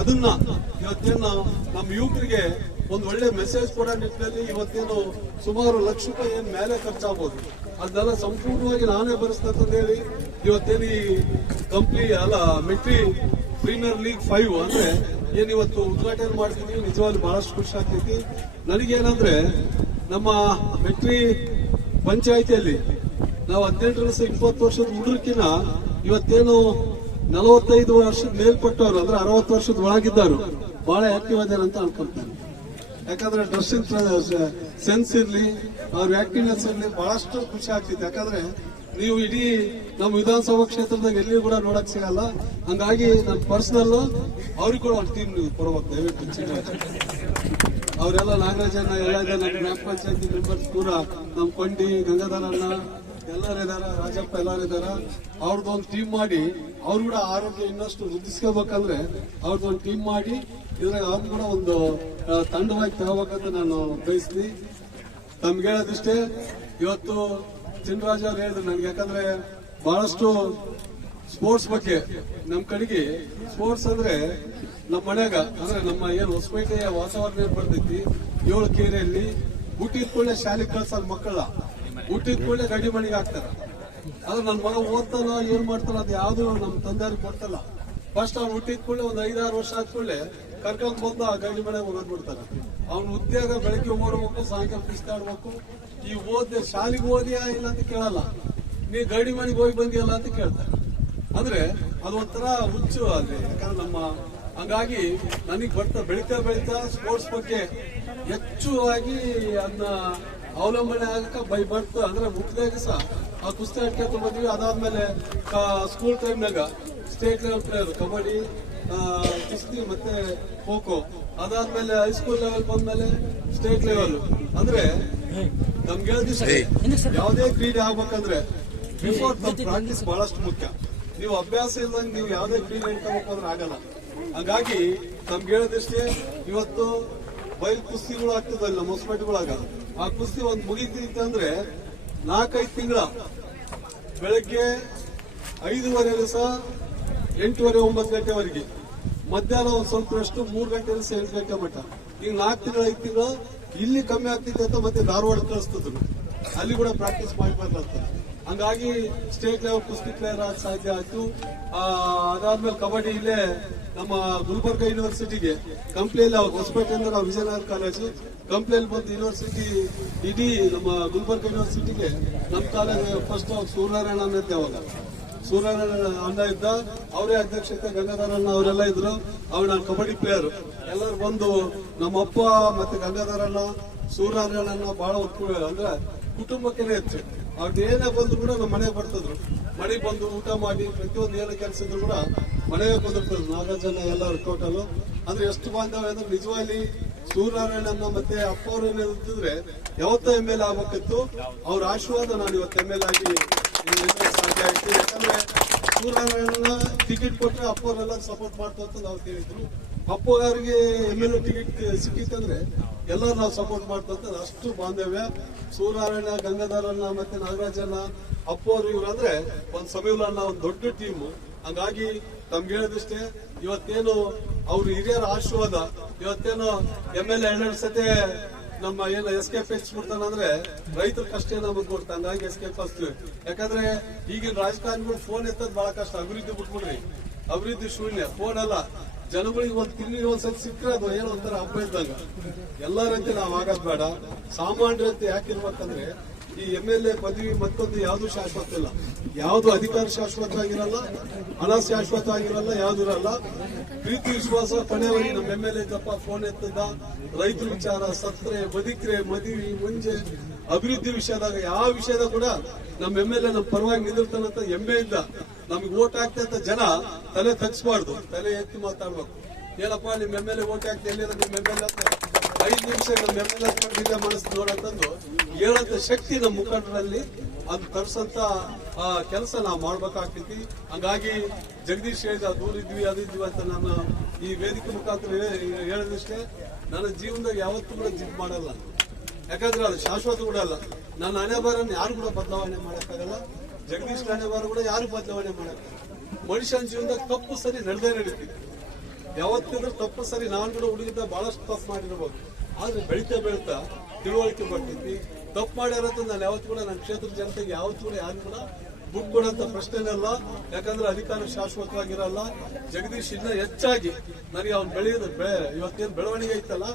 ಅದನ್ನ ಇವತ್ತೇನು ನಮ್ಮ ಯುವಕರಿಗೆ ಒಂದು ಒಳ್ಳೆ ಮೆಸೇಜ್ ಕೊಡೋ ನಿಟ್ಟಿನಲ್ಲಿ ಇವತ್ತೇನು ಸುಮಾರು ಲಕ್ಷ ರೂಪಾಯಿ ಏನ್ ಮೇಲೆ ಖರ್ಚಾಗಬಹುದು ಅದನ್ನೆಲ್ಲ ಸಂಪೂರ್ಣವಾಗಿ ನಾನೇ ಭರಿಸ್ತಂತ ಹೇಳಿ ಇವತ್ತೇನು ಈ ಕಂಪ್ನಿ ಅಲ್ಲ ಮೆಟ್ರಿ ಪ್ರೀಮಿಯರ್ ಲೀಗ್ 5 ಅಂದ್ರೆ ಏನ್ ಇವತ್ತು ಉದ್ಘಾಟನೆ ಮಾಡ್ತೀನಿ. ನಿಜವಾಗ್ಲೂ ಬಹಳಷ್ಟು ಖುಷಿ ಆಗ್ತೈತಿ ನನಗೇನಂದ್ರೆ ನಮ್ಮ ಮೆಟ್ರಿ ಪಂಚಾಯಿತಿಯಲ್ಲಿ ನಾವು 18 20 ವರ್ಷದ ಹುಡುಗರಿಗಿನ ಇವತ್ತೇನು 45 ವರ್ಷದ ಮೇಲ್ಪಟ್ಟವರು ಅಂದ್ರೆ 60 ವರ್ಷದ ಒಳಗಿದ್ದಾರು ಬಹಳ ಆಕ್ಟಿವ್ ಅದಾರ ಅಂತ ಅನ್ಕೊಂತಾರೆ. ಯಾಕಂದ್ರೆ ಡ್ರೆಸ್ಸಿಂಗ್ ಸೆನ್ಸ್ ಇರ್ಲಿ, ಅವ್ರ ಆಕ್ಟಿವ್ನೆಸ್ ಇರ್ಲಿ, ಬಹಳಷ್ಟು ಖುಷಿ ಆಗ್ತಿದೆ. ಯಾಕಂದ್ರೆ ನೀವು ಇಡೀ ನಮ್ಮ ವಿಧಾನಸಭಾ ಕ್ಷೇತ್ರದಾಗ ಎಲ್ಲಿ ಕೂಡ ನೋಡಕ್ ಸಿಗಲ್ಲ. ಹಂಗಾಗಿ ನನ್ನ ಪರ್ಸನಲ್ ಅವ್ರಿಗೆ ಕೂಡ ಒಂದು ಟೀಮ್ ನೀವು ಕೊಡ್ಬೇಕು ದಯವಿಟ್ಟು. ಅವರೆಲ್ಲ ನಾಗರಾಜಣ್ಣ ಎಲ್ಲ ಇದೆ, ನಮ್ಮ ಗ್ರಾಮ ಪಂಚಾಯತಿ ಮೆಂಬರ್ಸ್ ಪೂರ ನಮ್ಮ ಕೊಂಡಿ ಗಂಗಾಧರಣ್ಣ ಎಲ್ಲರೂ ಇದಾರ, ರಾಜಪ್ಪ ಎಲ್ಲರೂ ಇದಾರ. ಅವ್ರದ್ದೊಂದು ಟೀಮ್ ಮಾಡಿ ಅವ್ರು ಕೂಡ ಆರೋಗ್ಯ ಇನ್ನಷ್ಟು ವೃದ್ಧಿಸ್ಕೋಬೇಕಂದ್ರೆ ಅವ್ರದ್ದೊಂದು ಟೀಮ್ ಮಾಡಿ ಇದ್ರಾಗ ಅವ್ರು ಕೂಡ ಒಂದು ತಂಡವಾಗಿ ತಗೋಬೇಕಂತ ನಾನು ಬಯಸ್ತೀನಿ. ತಮ್ಗೆ ಹೇಳೋದಿಷ್ಟೇ, ಇವತ್ತು ಚಿನ್ನರಾಜ್ ಅವ್ರು ಹೇಳಿದ್ರು ನನ್ಗೆ. ಯಾಕಂದ್ರೆ ಬಹಳಷ್ಟು ಸ್ಪೋರ್ಟ್ಸ್ ಬಗ್ಗೆ ನಮ್ ಕಡೆಗೆ ಸ್ಪೋರ್ಟ್ಸ್ ಅಂದ್ರೆ ನಮ್ಮ ಮನ್ಯಾಗ ಅಂದ್ರೆ ನಮ್ಮ ಏನು ಹೊಸಪೇಟೆಯ ವಾತಾವರಣ ಏನ್ ಬರ್ತೈತಿ 7 ಕೆರೆಯಲ್ಲಿ ಹುಟ್ಟಿದ ಕೂಡಲೇ ಶಾಲೆಗೆ ಕಳ್ಸಲ್ಲ ಮಕ್ಕಳ, ಹುಟ್ಟಿದ ಕೂಡಲೇ ಗಡಿ ಮಣಿಗೆ ಹಾಕ್ತಾರ. ಆದ್ರೆ ನನ್ನ ಮಗ ಓದ್ತಾನ ಏನ್ ಮಾಡ್ತಾನ ಅದು ಯಾವ್ದು ನಮ್ಮ ತಂದೆಯವ್ರಿಗೆ ಗೊತ್ತಲ್ಲ. ಫಸ್ಟ್ ಅವ್ನು ಹುಟ್ಟಿದ ಕೂಡಲೇ ಒಂದು 5-6 ವರ್ಷ ಆದ ಕೂಡಲೇ ಕರ್ಕೊಂಡ್ ಬಂದು ಆ ಗಡಿ ಮನೆಗೆ ಹೋಗೋದ್ ಬಿಡ್ತಾನೆ. ಅವ್ನ ಉದ್ಯೋಗ ಬೆಳಗ್ಗೆ ಓಡ್ಬೇಕು, ಸಾಯಂಕಾಲ ಪಿಸ್ತಾಡ್ಬೇಕು. ಈ ಶಾಲೆಗೆ ಓದಿಯಾ ಇಲ್ಲ ಅಂತ ಕೇಳಲ್ಲ, ನೀ ಗಡಿ ಮನೆಗೆ ಹೋಗಿ ಬಂದಿಯಲ್ಲ ಅಂತ ಕೇಳ್ತಾರೆ. ಅಂದ್ರೆ ಅದೊಂಥರ ಹುಚ್ಚು ಅಲ್ಲಿ. ಯಾಕಂದ್ರೆ ನಮ್ಮ ಹಂಗಾಗಿ ನನಗೆ ಬೆಳಿತಾ ಸ್ಪೋರ್ಟ್ಸ್ ಬಗ್ಗೆ ಹೆಚ್ಚುವಾಗಿ ಅದನ್ನ ಅವಲಂಬನೆ ಆಗಕ್ಕ ಬರ್ತು. ಅಂದ್ರೆ ಮುಖ್ಯವಾಗಿ ಸಹ ಆ ಕುಸ್ತಿ ಆಡ್ಕೊಂತ ಬಂದ್ವಿ. ಅದಾದ್ಮೇಲೆ ಸ್ಕೂಲ್ ಟೈಮ್ನಾಗ ಸ್ಟೇಟ್ ಲೆವೆಲ್ ಪ್ಲೇಯರ್ ಕಬಡ್ಡಿ, ಕುಸ್ತಿ ಮತ್ತೆ ಖೋ ಖೋ. ಅದಾದ್ಮೇಲೆ ಹೈಸ್ಕೂಲ್ ಲೆವೆಲ್ ಬಂದ್ಮೇಲೆ ಸ್ಟೇಟ್ ಲೆವೆಲ್. ಅಂದ್ರೆ ನಮ್ಗೆ ಯಾವುದೇ ಕ್ರೀಡೆ ಆಗ್ಬೇಕಂದ್ರೆ ಬಿಫೋರ್ ಪ್ರಾಕ್ಟೀಸ್ ಬಹಳಷ್ಟು ಮುಖ್ಯ. ನೀವು ಅಭ್ಯಾಸ ಇಲ್ದಂಗೆ ನೀವು ಯಾವುದೇ ಕ್ರೀಡೆ ಇಟ್ಕೋಬೇಕು ಅಂದ್ರೆ ಆಗಲ್ಲ. ಹಾಗಾಗಿ ನಮ್ಗೆ ಹೇಳೋದಿಷ್ಟೇ, ಇವತ್ತು ಬಯಲು ಕುಸ್ತಿಗಳು ಆಗ್ತದಲ್ಲ ನಮ್ಮ ಹೊಸಪೇಟೆಗಳಾಗ. ಆ ಕುಸ್ತಿ ಒಂದು ಮುಗಿತೈತೆ ಅಂದ್ರೆ 4-5 ತಿಂಗಳ ಬೆಳಗ್ಗೆ 5:30 ಸಹ 8:30-9 ಗಂಟೆವರೆಗೆ, ಮಧ್ಯಾಹ್ನ ಒಂದ್ ಸ್ವಲ್ಪ ರೆಸ್ಟ್ 3 ಗಂಟೆ 8 ಗಂಟೆ ಮಟ್ಟ. ಈಗ 4 ತಿಂಗಳು 5 ತಿಂಗಳು ಇಲ್ಲಿ ಕಮ್ಮಿ ಆಗ್ತೈತೆ ಅಂತ ಮತ್ತೆ ಧಾರವಾಡ ಕಳಿಸ್ತದ್ರು, ಅಲ್ಲಿ ಕೂಡ ಪ್ರಾಕ್ಟೀಸ್ ಮಾಡಿ ಬರ್ತಾರೆ. ಹಂಗಾಗಿ ಸ್ಟೇಟ್ ಲೆವೆಲ್ ಕುಸ್ತಿ ಪ್ಲೇಯರ್ ಆಗಿ ಸಾಧ್ಯ ಆಯ್ತು. ಅದಾದ್ಮೇಲೆ ಕಬಡ್ಡಿ ಇಲ್ಲೇ ನಮ್ಮ ಗುಲ್ಬರ್ಗ ಯೂನಿವರ್ಸಿಟಿಗೆ ಕಂಪ್ನಿಯಲ್ಲಿ ಹೊಸಪೇಟೆಯಿಂದ ನಾವು ವಿಜಯನಗರ ಕಾಲೇಜು ಕಂಪ್ನಿಯಲ್ಲಿ ಬಂದು ಯೂನಿವರ್ಸಿಟಿ ಇಡೀ ನಮ್ಮ ಗುಲ್ಬರ್ಗ ಯೂನಿವರ್ಸಿಟಿಗೆ ನಮ್ಮ ಕಾಲೇಜ್ ಫಸ್ಟ್ ಸೂರ್ಯನಾರಾಯಣ ಅಣ್ಣ ಇದ್ದೆ. ಅವಾಗ ಸೂರ್ಯನಾರಾಯಣ ಅಣ್ಣ ಇದ್ದ, ಅವರೇ ಅಧ್ಯಕ್ಷತೆ, ಗಂಗಾಧರಣ್ಣ ಅವರೆಲ್ಲ ಇದ್ರು. ಅವ್ರು ನಾನು ಕಬಡ್ಡಿ ಪ್ಲೇಯರ್ ಎಲ್ಲರೂ ಬಂದು ನಮ್ಮಪ್ಪ ಮತ್ತೆ ಗಂಗಾಧರಣ್ಣ ಸೂರ್ಯನಾರಾಯಣ ಬಹಳ ಅಂದ್ರೆ ಕುಟುಂಬಕ್ಕೆ ಹೆಚ್ಚು. ಅವ್ರದ್ದು ಏನೇ ಬಂದ್ರು ಕೂಡ ನಮ್ಮ ಮನೆಗೆ ಬರ್ತಿದ್ರು. ಮನೆಗೆ ಬಂದು ಊಟ ಮಾಡಿ ಪ್ರತಿಯೊಂದು ಏನೇ ಕೆಲಸ ಇದ್ರು ಕೂಡ ಮನೆಗೆ ಬಂದಿರ್ತಾರೆ. 4 ಜನ ಎಲ್ಲರೂ ಟೋಟಲ್. ಅಂದ್ರೆ ಎಷ್ಟು ಬಾಂಧವ್ಯ ಅಂದ್ರೆ ನಿಜವಾಗಿ ಸೂರ್ಯನಾರಾಯಣ ಮತ್ತೆ ಅಪ್ಪ ಅವ್ರು ಏನಿದ್ರೆ ಯಾವತ್ತೋ MLA ಆಗ್ಬೇಕಿತ್ತು. ಅವ್ರ ಆಶೀರ್ವಾದ ನಾನು ಇವತ್ತು MLA ಆಗಿ ಸಾಧ್ಯ ಆಯ್ತು. ಯಾಕಂದ್ರೆ ಸೂರ್ಯನಾರಾಯಣ ಟಿಕೆಟ್ ಕೊಟ್ಟರೆ ಅಪ್ಪ ಅವರೆಲ್ಲ ಸಪೋರ್ಟ್ ಮಾಡ್ತಾ ಅಂತ ನಾವು ಹೇಳಿದ್ರು. ಅಪ್ಪ ಅವರಿಗೆ MLA ಟಿಕೆಟ್ ಸಿಕ್ಕಿತ್ತಂದ್ರೆ ಎಲ್ಲರೂ ನಾವು ಸಪೋರ್ಟ್ ಮಾಡ್ತಂತ ಅಷ್ಟು ಬಾಂಧವ್ಯ. ಸೂರ್ಯನಾರಾಯಣ, ಗಂಗಾಧರಣ್ಣ ಮತ್ತೆ ನಾಗರಾಜಣ್ಣ, ಅಪ್ಪು ಅವರು ಇವ್ರು ಅಂದ್ರೆ ಒಂದು ಸಮೀಲನ, ಒಂದು ದೊಡ್ಡ ಟೀಮು. ಹಂಗಾಗಿ ತಮ್ಗೆ ಹೇಳೋದಿಷ್ಟೇ, ಇವತ್ತೇನು ಅವ್ರು ಹಿರಿಯರ ಆಶೀರ್ವಾದ, ಇವತ್ತೇನು MLA 2 ಸತಿ ನಮ್ಮ ಏನು ಎಸ್ಕೇಪ್ ಹೆಚ್ಚಿಬಿಡ್ತಾನಂದ್ರೆ ರೈತರ ಕಷ್ಟ ನಮಗೆ ಕೊಡ್ತಾ. ಹಂಗಾಗಿ ಎಸ್ಕೇಪ್ ಹಚ್ತೀವಿ. ಯಾಕಂದ್ರೆ ಈಗಿನ ರಾಜಕಾರಣಿಗಳು ಫೋನ್ ಎತ್ತದ್ ಬಹಳ ಕಷ್ಟ. ಅಭಿವೃದ್ಧಿ ಬಿಟ್ಬಿಡ್ರಿ, ಅಭಿವೃದ್ಧಿ ಶೂನ್ಯ. ಫೋನ್ ಅಲ್ಲ, ಜನಗಳಿಗೆ ಒಂದು ತಿಂಗಳಿಗೆ ಒಂದ್ಸತಿ ಸಿಕ್ಕರೆ ಅದು ಏನೋ ಒಂಥರ ಹಬ್ಬ ಇದ್ದಂಗ. ಎಲ್ಲರಂತೆ ನಾವ್ ಆಗೋದ್ ಬೇಡ, ಸಾಮಾನ್ಯರಂತೆ ಯಾಕಿರ್ಬೇಕಂದ್ರೆ ಈ MLA ಪದವಿ ಮತ್ತೊಂದು ಯಾವ್ದು ಶಾಶ್ವತ ಇಲ್ಲ. ಯಾವ್ದು ಅಧಿಕಾರ ಶಾಶ್ವತವಾಗಿರಲ್ಲ, ಹಣ ಶಾಶ್ವತವಾಗಿರಲ್ಲ, ಯಾವ್ದು ಇರಲ್ಲ. ಪ್ರೀತಿ ವಿಶ್ವಾಸ ಕೊನೆಯವರೆಗೆ ನಮ್ಮ MLA ಜಪ್ಪ ಫೋನ್ ಎತ್ತದ, ರೈತರ ವಿಚಾರ, ಸತ್ರೆ, ಬದುಕ್ರೆ, ಮದುವೆ, ಮುಂಜೆ, ಅಭಿವೃದ್ಧಿ ವಿಷಯದಾಗ ಯಾವ ವಿಷಯದಾಗ ಕೂಡ ನಮ್ಮ MLA ನಮ್ಮ ಪರವಾಗಿ ನಿಂದಿರ್ತಾನಂತ ಹೆಮ್ಮೆಯಿಂದ ನಮ್ಗೆ ಓಟ್ ಹಾಕ್ತಂತ ಜನ ತಲೆ ತಗ್ಸ್ಬಾರ್ದು, ತಲೆ ಎತ್ತಿ ಮಾತಾಡ್ಬೇಕು. ಏನಪ್ಪಾ ನಿಮ್ MLA ಓಟ್ ಹಾಕ್ತಿ, ಎಲ್ಲಿರ ನಿಮ್ MLA 5 ನಿಮಿಷ ನಮ್ಮ MLA ಮನಸ್ಸು ನೋಡಂತಂದು ಹೇಳಂತ ಶಕ್ತಿ ನಮ್ಮ ಮುಖಂಡರಲ್ಲಿ ಅದು ತರ್ಸಂತ ಕೆಲಸ ನಾವು ಮಾಡ್ಬೇಕಾಗ್ತೈತಿ. ಹಂಗಾಗಿ ಜಗದೀಶ್ ಹೇಳಿದ ದೂರಿದ್ವಿ ಅದಿದ್ವಿ ಅಂತ ನಾನು ಈ ವೇದಿಕೆ ಮುಖಾಂತರ ಹೇಳೋದಿಷ್ಟೇ. ನನ್ನ ಜೀವನದಾಗ ಯಾವತ್ತೂ ಕೂಡ ಜಿದ್ ಮಾಡಲ್ಲ, ಯಾಕಂದ್ರೆ ಅದು ಶಾಶ್ವತ ಕೂಡ ಅಲ್ಲ. ನನ್ನ ಹಣೆ ಬಾರನ್ನು ಯಾರು ಕೂಡ ಬದಲಾವಣೆ ಮಾಡಕ್ಕಾಗಲ್ಲ. ಜಗದೀಶ್ ಹಣೆ ಬಾರ ಕೂಡ ಯಾರು ಬದಲಾವಣೆ ಮಾಡಕ್ಕಾಗಲ್ಲ. ಮನುಷ್ಯನ ಜೀವನದಾಗ ತಪ್ಪು ಸರಿ ನಡೆದೇ ನಡೀತೀವಿ. ಯಾವತ್ತಿದ್ರು ತಪ್ಪು ಸರಿ ನಾನು ಕೂಡ ಹುಡುಗಿದ್ದ ಬಹಳಷ್ಟು ತಪ್ಪು ಮಾಡಿರ್ಬೋದು. ಆದ್ರೆ ಬೆಳಿತಾ ತಿಳುವಳಿಕೆ ಬರ್ತೈತಿ. ತಪ್ಪು ಮಾಡಿರೋದು ನಾನು ಯಾವತ್ತು ಕೂಡ ನನ್ನ ಕ್ಷೇತ್ರದ ಜನತೆಗೆ ಯಾವತ್ತೂ ಕೂಡ ಯಾರು ಕೂಡ ಬುಕ್ ಕೊಡೋಂತ ಪ್ರಶ್ನೆನೇ ಅಲ್ಲ. ಯಾಕಂದ್ರೆ ಅಧಿಕಾರ ಶಾಶ್ವತವಾಗಿರಲ್ಲ. ಜಗದೀಶ್ ಇನ್ನ ಹೆಚ್ಚಾಗಿ ನನಗೆ ಅವ್ನು ಇವತ್ತೇನು ಬೆಳವಣಿಗೆ ಐತಲ್ಲ,